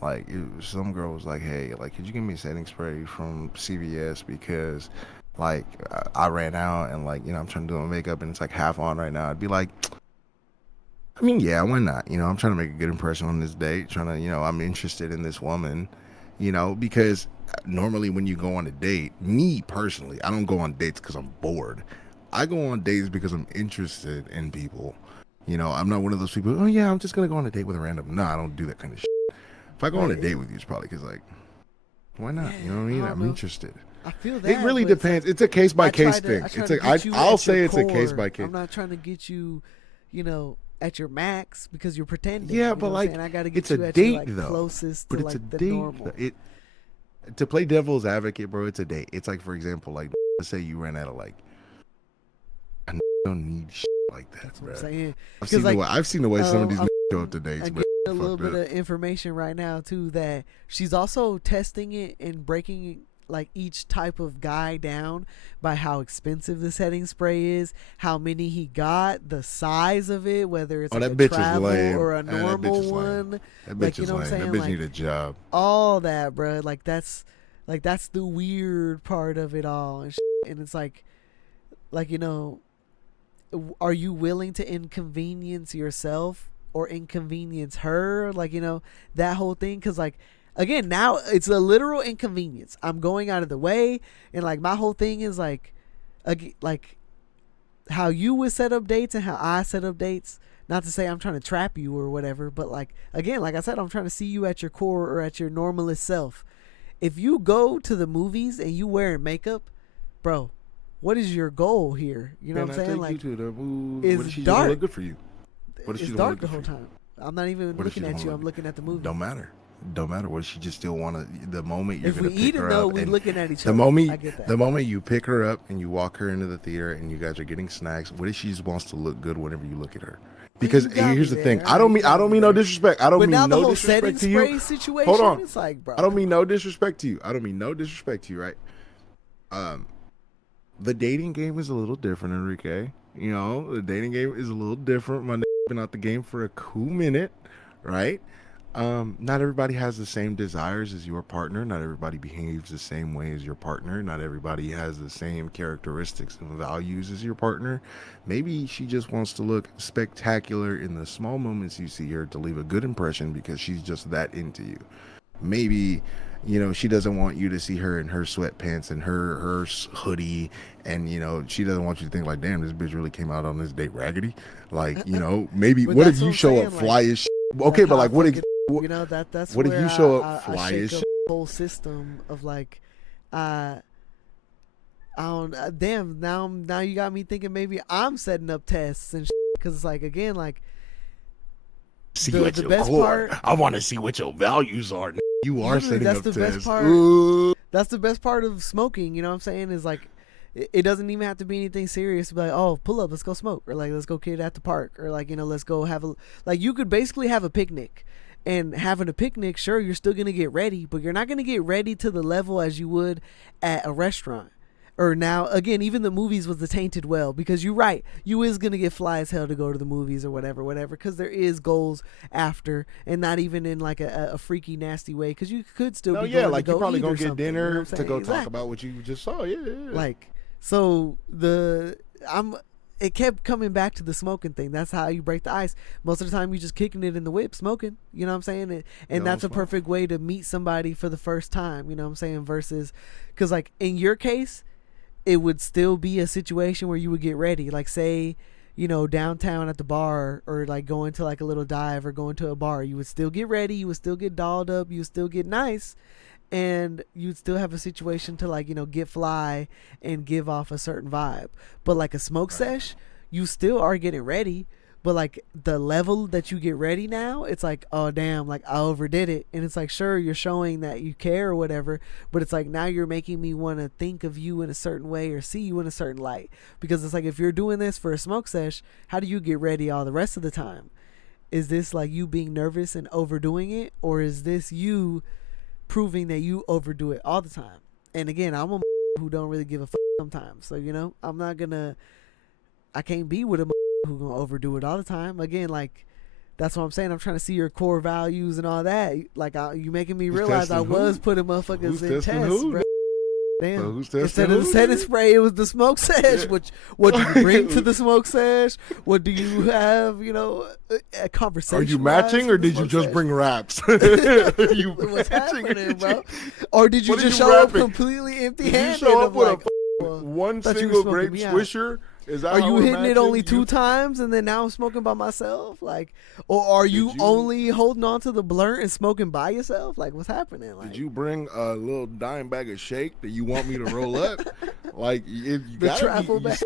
like some girl was like, "Hey, like, could you give me a setting spray from CVS because like I ran out and like I'm trying to do my makeup and it's like half on right now." I'd be like, I mean, yeah, why not? I'm trying to make a good impression on this date. Trying to, I'm interested in this woman. Because normally when you go on a date, me personally, I don't go on dates because I'm bored. I go on dates because I'm interested in people. I'm not one of those people. Oh yeah, I'm just gonna go on a date with a random. No, I don't do that kind of shit. If I go on a date with you, it's probably because like, why not? You know what I mean? I'm interested. I feel that It really but depends. It's a case by case thing. It's It's like I'll say it's a case by case. I'm not trying to get you, at your max because you're pretending. Yeah, you but know what I'm like saying? I gotta get it's you a at date your like though. closest But to it's a like the date. normal. To play devil's advocate, bro. It's a date. It's like, for example, like let's say you ran out of like, I don't need shit like that, That's bro. what I'm saying. I've seen the way some of these I'm show up to dates, getting but a little bit of information right now too that she's also testing it and breaking like each type of guy down by how expensive the setting spray is, how many he got, the size of it, whether it's like a travel or a normal one. That Like, bitch you is know what I'm lame. saying? That bitch Like need a job. all that, bro. Like that's the weird part of it all, and and it's like are you willing to inconvenience yourself or inconvenience her? Like, that whole thing. Because, like, again, now it's a literal inconvenience. I'm going out of the way. And, like, my whole thing is, like how you would set up dates and how I set up dates. Not to say I'm trying to trap you or whatever. But, like, again, like I said, I'm trying to see you at your core or at your normalest self. If you go to the movies and you wearing makeup, bro, what is your goal here? You know what I'm saying? Like, you to the movie. it's What if she dark. don't look good for you? What if It's she don't dark look the good whole for you? time. I'm not even What if she looking at don't you. look I'm looking at the movie. Don't matter. Don't matter. What if she just still want to? The moment you're If gonna we pick eating her though, up, we and looking at each the other. moment, I get that. the moment you pick her up and you walk her into the theater and you guys are getting snacks, what if she just wants to look good whenever you look at her? Because here's the thing. I don't mean no disrespect. I don't But mean now the no whole disrespect setting to spray you. situation, Hold on. it's like, bro. I don't mean no disrespect to you. I don't mean no disrespect to you, right? The dating game is a little different, Enrique. The dating game is a little different. My been out the game for a cool minute, right? Not everybody has the same desires as your partner. Not everybody behaves the same way as your partner. Not everybody has the same characteristics and values as your partner. Maybe she just wants to look spectacular in the small moments you see her to leave a good impression because she's just that into you. Maybe she doesn't want you to see her in her sweatpants and her hoodie, and she doesn't want you to think like, damn, this bitch really came out on this date raggedy. Like, maybe what if you show up fly as shit? Okay, but like, what if that's what if you show up fly as shit? Whole system of like, I don't. Damn, now you got me thinking maybe I'm setting up tests and because it's like, again, like, see what your best core. I want to see what your values are. You are setting that's up the tests. Best part. That's the best part of smoking. You know what I'm saying? Is like, it doesn't even have to be anything serious. Be like, oh, pull up, let's go smoke, or like, let's go kid at the park, or like, let's go have a, like, you could basically have a picnic. And having a picnic, sure, you're still gonna get ready, but you're not gonna get ready to the level as you would at a restaurant. Or now, again, even the movies was the tainted well, because you're right, you is gonna get fly as hell to go to the movies or whatever, because there is goals after, and not even in like a freaky nasty way, because you could still be going like to go you're probably eat gonna or get something, dinner to go exactly. talk about what you just saw. Yeah. Like, so it kept coming back to the smoking thing. That's how you break the ice. Most of the time, you just kicking it in the whip, smoking. You know what I'm saying? And that's a perfect way to meet somebody for the first time. You know what I'm saying? Versus, because like in your case, it would still be a situation where you would get ready. Like, say, downtown at the bar, or like going to like a little dive or going to a bar. You would still get ready. You would still get dolled up. You would still get nice. and you'd still have a situation to like, get fly and give off a certain vibe. But like a smoke sesh, you still are getting ready, but like the level that you get ready now, it's like, oh damn, like I overdid it. And it's like, sure, you're showing that you care or whatever, but it's like now you're making me want to think of you in a certain way or see you in a certain light. Because it's like, if you're doing this for a smoke sesh, how do you get ready all the rest of the time? Is this like you being nervous and overdoing it, or is this you proving that you overdo it all the time? And again, I'm a who don't really give a fuck sometimes. So, I can't be with a who gonna overdo it all the time. Again, like, that's what I'm saying. I'm trying to see your core values and all that. Like, you making me realize I was putting motherfuckers in tests, bro. Damn. Instead of the setting spray, it was the smoke sesh. Yeah. What do you bring to the smoke sesh? What do you have, a conversation? Are you matching, or did you just bring wraps? What's happening, bro? Or did you just show up completely empty-handed? Did you show up with one single grape swisher? Are you hitting it only 2 times and then now I'm smoking by myself? Like, or are you only holding on to the blunt and smoking by yourself? Like, what's happening? Like, did you bring a little dime bag of shake that you want me to roll up? Like, if you the travel bag.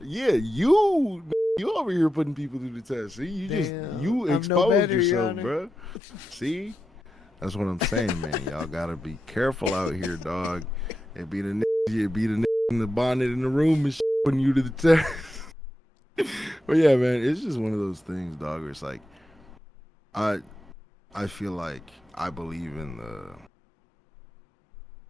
Yeah, you over here putting people through the test. See, you exposed yourself, bro. See, that's what I'm saying, man. Y'all gotta be careful out here, dog. It be the in the bonnet in the room and putting you to the test. But yeah, man, it's just one of those things, dog, where it's like, I feel like I believe in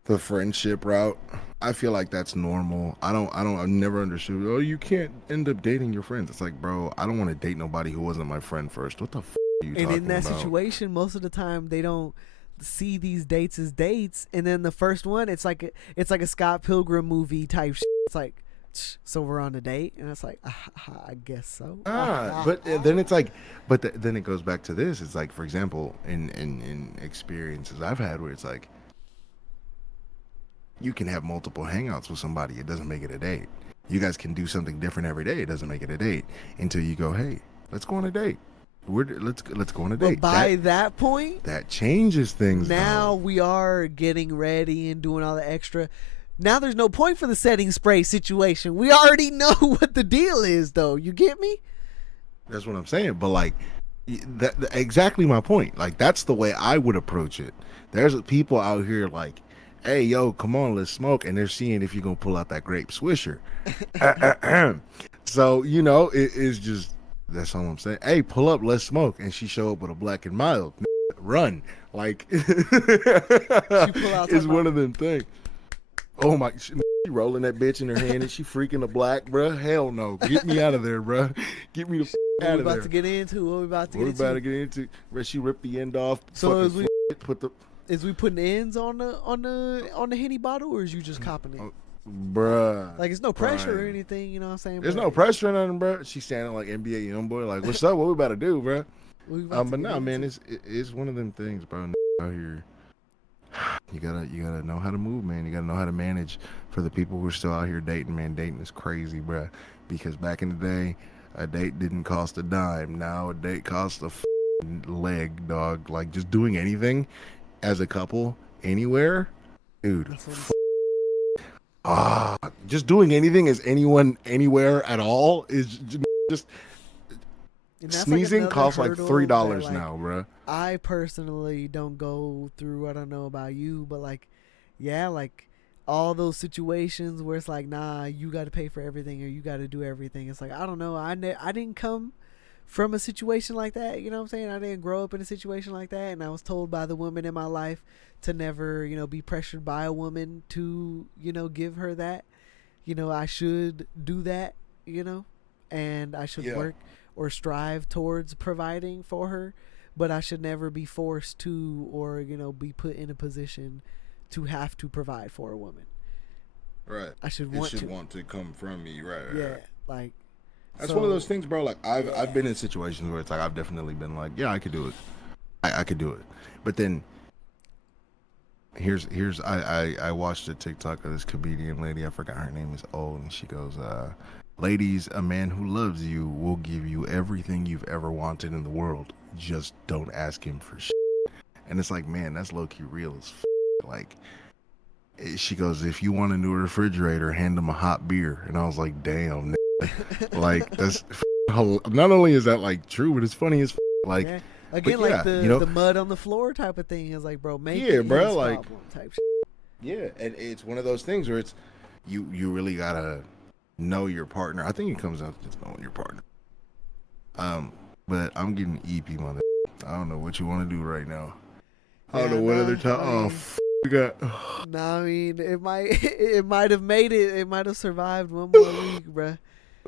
the friendship route. I feel like that's normal. I've never understood, oh, you can't end up dating your friends. It's like, bro, I don't want to date nobody who wasn't my friend first. What the f*** are you talking about? And in that situation, most of the time, they don't see these dates as dates, and then the first one, it's like a Scott Pilgrim movie type shit. It's like, so we're on a date, and it's like, I guess so. But then it's like, then it goes back to this. It's like, for example, in experiences I've had where it's like, you can have multiple hangouts with somebody, it doesn't make it a date. You guys can do something different every day, it doesn't make it a date, until you go, hey, let's go on a date. Let's go on a date. But by that point, that changes things. Now we are getting ready and doing all the extra. Now there's no point for the setting spray situation. We already know what the deal is, though. You get me? That's what I'm saying. But like, that exactly my point. Like, that's the way I would approach it. There's people out here like, hey, yo, come on, let's smoke, and they're seeing if you're gonna pull out that grape swisher. So it is just. That's all I'm saying. Hey, pull up, let's smoke. And she show up with a Black and Mild. Run. Like, it's one of them things. Oh my, she rolling that bitch in her hand and she freaking a black, bruh. Hell no. Get me out of there, bruh. Get me the out of there. What we about to get into? Where she ripped the end off. So is we putting ends on the Henny bottle, or is you just copping it? Bruh. Like, it's no pressure or anything, you know what I'm saying? There's no pressure or nothing, bruh. She's standing like NBA YoungBoy, like, what's up? What we about to do, bruh? But nah, man, it's one of them things, bro. Out here, you gotta know how to move, man. You gotta know how to manage. For the people who are still out here dating, man, dating is crazy, bruh. Because back in the day, a date didn't cost a dime. Now a date costs a leg, dog. Like, just doing anything as a couple anywhere, dude. Just doing anything as anyone anywhere at all is just sneezing like costs like $3 like, now, bro. I personally don't go through. I don't know about you, but like, yeah, like all those situations where it's like, nah, you got to pay for everything or you got to do everything. It's like, I don't know. I didn't come from a situation like that. You know what I'm saying? I didn't grow up in a situation like that, and I was told by the women in my life to never, be pressured by a woman to, give her that. I should do that, and I should work or strive towards providing for her, but I should never be forced to or, be put in a position to have to provide for a woman. Right. I should want to come from me. Right. Yeah. Like, that's one of those things, bro. Like, I've been in situations where it's like, I've definitely been like, yeah, I could do it. I could do it. But then I watched a TikTok of this comedian lady. I forgot her name is old, and she goes, ladies, a man who loves you will give you everything you've ever wanted in the world. Just don't ask him for shit. And it's like, man, that's low-key real as like. She goes, if you want a new refrigerator, hand them a hot beer. And I was like, damn, like that's not only is that like true, but it's funny as like. Yeah. Again, like the mud on the floor type of thing is like, bro, make it bro, his like problem type shit. Yeah, and it's one of those things where it's you really gotta know your partner. I think it comes out to just knowing your partner. But I'm getting EP, mother. I don't know what you want to do right now. I don't know what other time. We got. Nah, I mean, it might have made it. It might have survived one more week, bruh.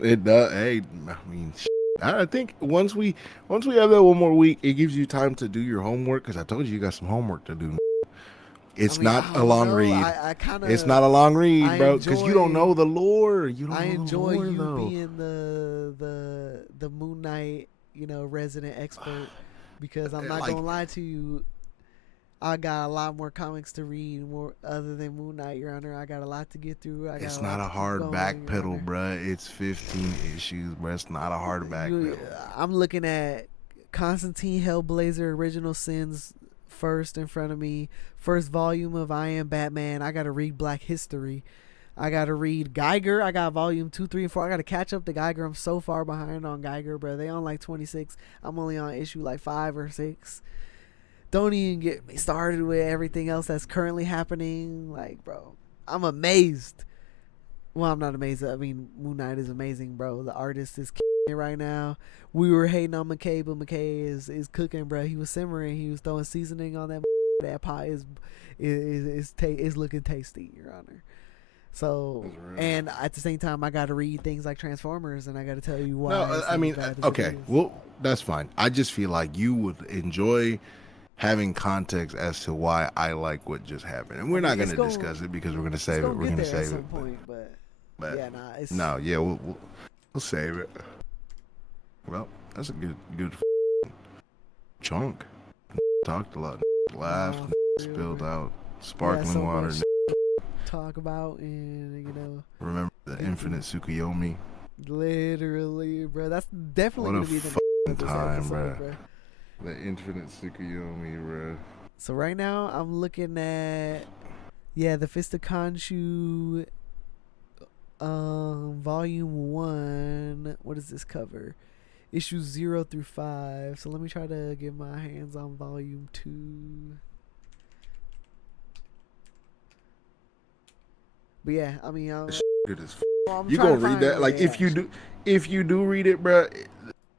It does. Hey, I mean, I think once we have that one more week, it gives you time to do your homework. Because I told you got some homework to do. It's not a long read. It's not a long read, bro. Because you don't know the lore. You don't. I enjoy know the lore, you though. being the Moon Knight, resident expert. Because I'm not gonna lie to you. I got a lot more comics to read, more other than Moon Knight, Your Honor. I got a lot to get through. It's not a hard backpedal, bruh. It's 15 issues, bruh. It's not a hard backpedal. I'm looking at Constantine Hellblazer Original Sins first in front of me. First volume of I Am Batman. I got to read Black History. I got to read Geiger. I got volume 2, 3, and 4. I got to catch up to Geiger. I'm so far behind on Geiger, bruh. They on like 26. I'm only on issue like 5 or 6. Don't even get me started with everything else that's currently happening. Like, bro, I'm amazed. Well, I'm not amazed. I mean, Moon Knight is amazing, bro. The artist is killing it right now. We were hating on McKay, but McKay is cooking, bro. He was simmering. He was throwing seasoning on that. That pie is looking tasty, Your Honor. So, and at the same time, I got to read things like Transformers, and I got to tell you why. No, I mean, okay, well, that's fine. I just feel like you would enjoy having context as to why I like what just happened, and we're not going to discuss it because we're going to save it. We're going to save it at some point, but yeah, nah, we'll save it. Well, that's a good chunk. Talked a lot, laughed, spilled out sparkling water. Talk about and remember the infinite Tsukuyomi. Literally, bro. That's definitely gonna be the time, bro. The infinite Tsukuyomi, bro. So right now I'm looking at the Fist of Khonshu volume 1. What is this cover? Issues 0 through 5. So let me try to get my hands on volume 2. But yeah, I mean, good as you gonna read that? Like, if you do read it, bro,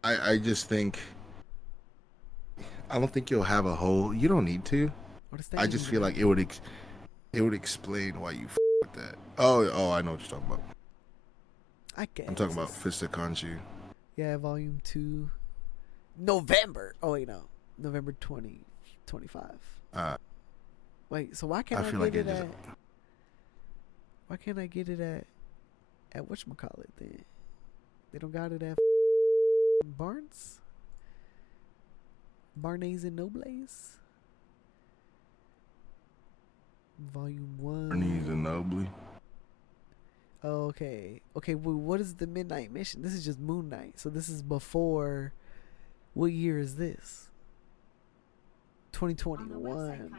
I just think I don't think you'll have a whole. You don't need to. I just feel like it would explain why you with that. Oh, I know what you're talking about. I'm talking about Fist of Khonshu. Yeah, volume 2. November. Oh wait, no. November 2025. Wait, so why can't I get it at? Why can't I get it at whatchamacallit then? They don't got it at Barnes? Barnes and Nobles? Volume 1. Barnes and Noble. Oh, okay. Okay, well, what is the Midnight Mission? This is just Moon Knight. So this is before. What year is this? 2021.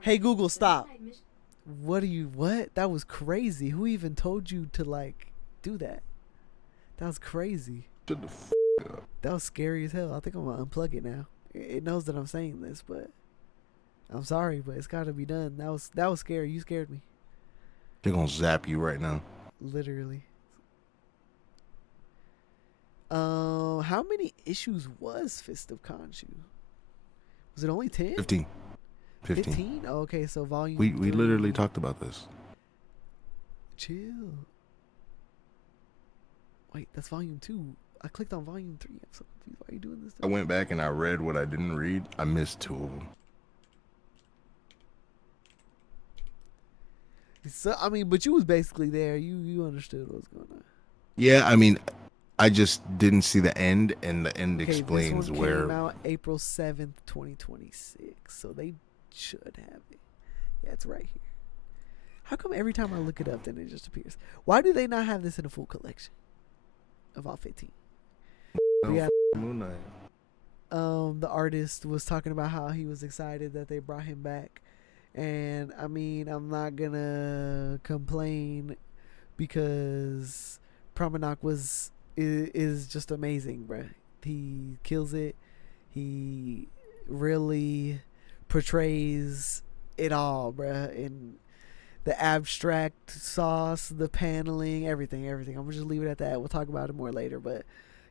Hey Google, stop. What? That was crazy. Who even told you to do that? That was crazy. Shut the up. That was scary as hell. I think I'm gonna unplug it now. It knows that I'm saying this, but I'm sorry, but it's gotta be done. That was scary. You scared me. They're gonna zap you right now. Literally. How many issues was Fist of Khonshu? Was it only 10? 15. 15? Oh, okay, so volume. We literally talked about this. Chill. Wait, that's volume 2. I clicked on volume 3. I'm so confused. Why are you doing this? I went back and I read what I didn't read. I missed 2 of them. So I mean, but you was basically there. You understood what was going on. Yeah, I mean, I just didn't see the end, and the end explains this one where. Came out April 7th, 2026. So they should have it. Yeah, it's right here. How come every time I look it up, then it just appears? Why do they not have this in a full collection of all 15? No, Moon Knight. the artist was talking about how he was excited that they brought him back. And I mean, I'm not gonna complain because Promenade is just amazing, bruh. He kills it. He really portrays it all, bruh. And the abstract sauce, the paneling, everything. I'm gonna just leave it at that. We'll talk about it more later, but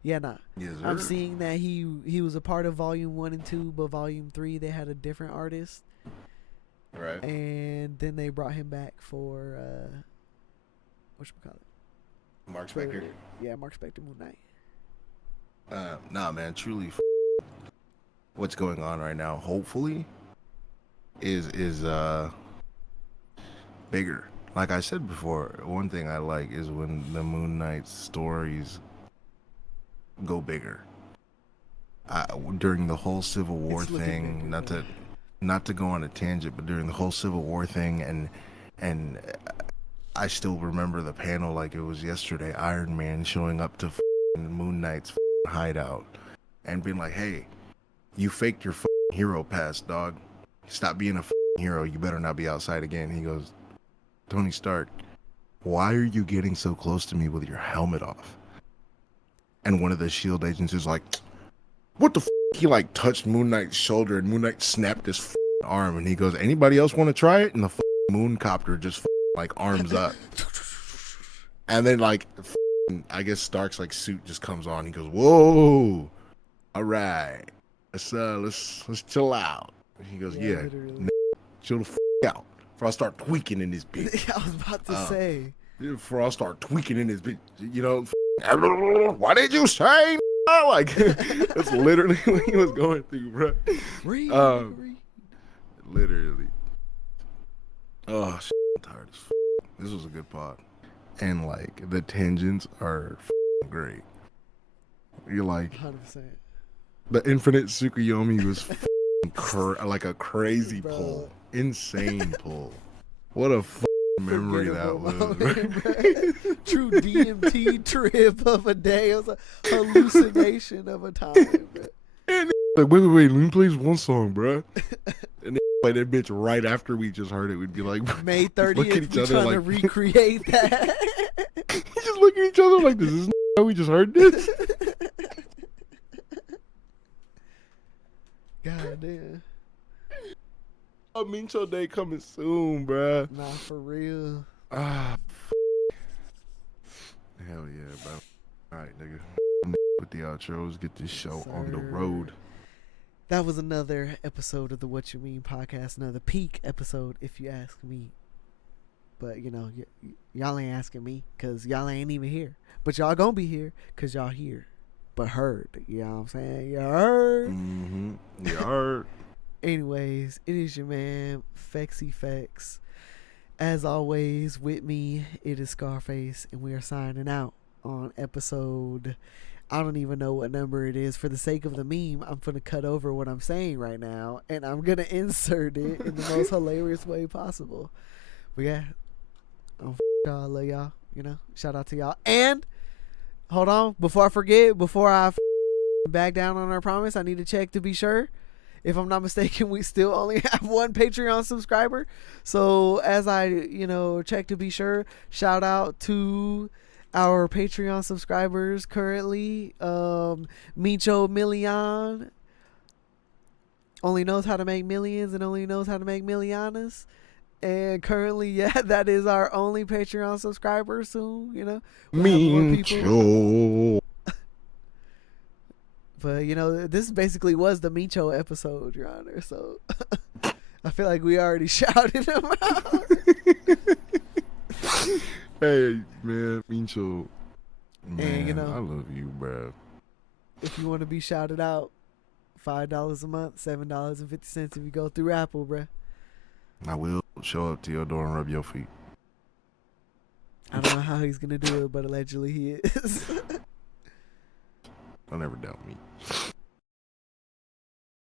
yeah, nah. Yes, sir. I'm seeing that he was a part of Volume 1 and 2, but Volume 3 they had a different artist. Right. And then they brought him back for whatchamacallit? Mark Spector. Yeah, Mark Spector, Moon Knight. Nah, man, truly what's going on right now, hopefully, is bigger. Like I said before, one thing I like is when the Moon Knight stories go bigger. During the whole Civil War thing, bigger, not to go on a tangent, but during the whole Civil War thing, and I still remember the panel like it was yesterday. Iron Man showing up to Moon Knight's hideout and being like, "Hey, you faked your hero pass, dog. Stop being a hero. You better not be outside again." He goes, "Tony Stark, why are you getting so close to me with your helmet off?" And one of the S.H.I.E.L.D. agents is like, "What the f-?" He like touched Moon Knight's shoulder and Moon Knight snapped his arm and he goes, "Anybody else want to try it?" And the moon copter just like arms up. And then like I guess Stark's like suit just comes on. He goes, "Whoa, all right, let's chill out." And he goes, "Yeah, chill the out before I start tweaking in this bitch." I was about to say, before I start tweaking in this bitch, you know, what did you say? Like that's literally what he was going through, bro. Read. Literally. Oh, I'm tired as f-. This was a good pod. And like the tangents are great. You're like 100%. the Infinite Tsukuyomi was like a crazy Bro. pull, insane pull. What a memory that was. True DMT trip of a day. It was a hallucination of a time, bro. And like, wait, let me play this one song, bro. And they play that bitch right after we just heard it. We'd be like, May 30th, look at each we other trying like, to recreate that. We just look at each other like, this is how we just heard this. God damn. A Mincho day coming soon, bro. Nah, for real. Ah, hell yeah, bro. All right, nigga. With the outros, get this show on the road. That was another episode of the What You Mean podcast. Another peak episode, if you ask me. But, you know, y'all ain't asking me because y'all ain't even here. But y'all gonna be here because y'all here. But heard. You know what I'm saying? You heard? Mm-hmm. You heard. Anyways, it is your man, Homfex. As always, with me, it is Scarface, and we are signing out on episode, I don't even know what number it is. For the sake of the meme, I'm going to cut over what I'm saying right now, and I'm going to insert it in the most hilarious way possible. But yeah, y'all, love y'all, you know, shout out to y'all. And, hold on, before I forget, before I back down on our promise, I need to check to be sure. If I'm not mistaken, we still only have one Patreon subscriber. So as I, you know, check to be sure, shout out to our Patreon subscribers currently. Micho Million only knows how to make millions and only knows how to make millianas. And currently, yeah, that is our only Patreon subscriber soon, you know. We'll have more people. But, you know, this basically was the Mincho episode, Your Honor. So, I feel like we already shouted him out. Hey, man, Mincho. Man, and, you know, I love you, bro. If you want to be shouted out, $5 a month, $7.50 if you go through Apple, bro. I will show up to your door and rub your feet. I don't know how he's going to do it, but allegedly he is. Don't ever doubt me.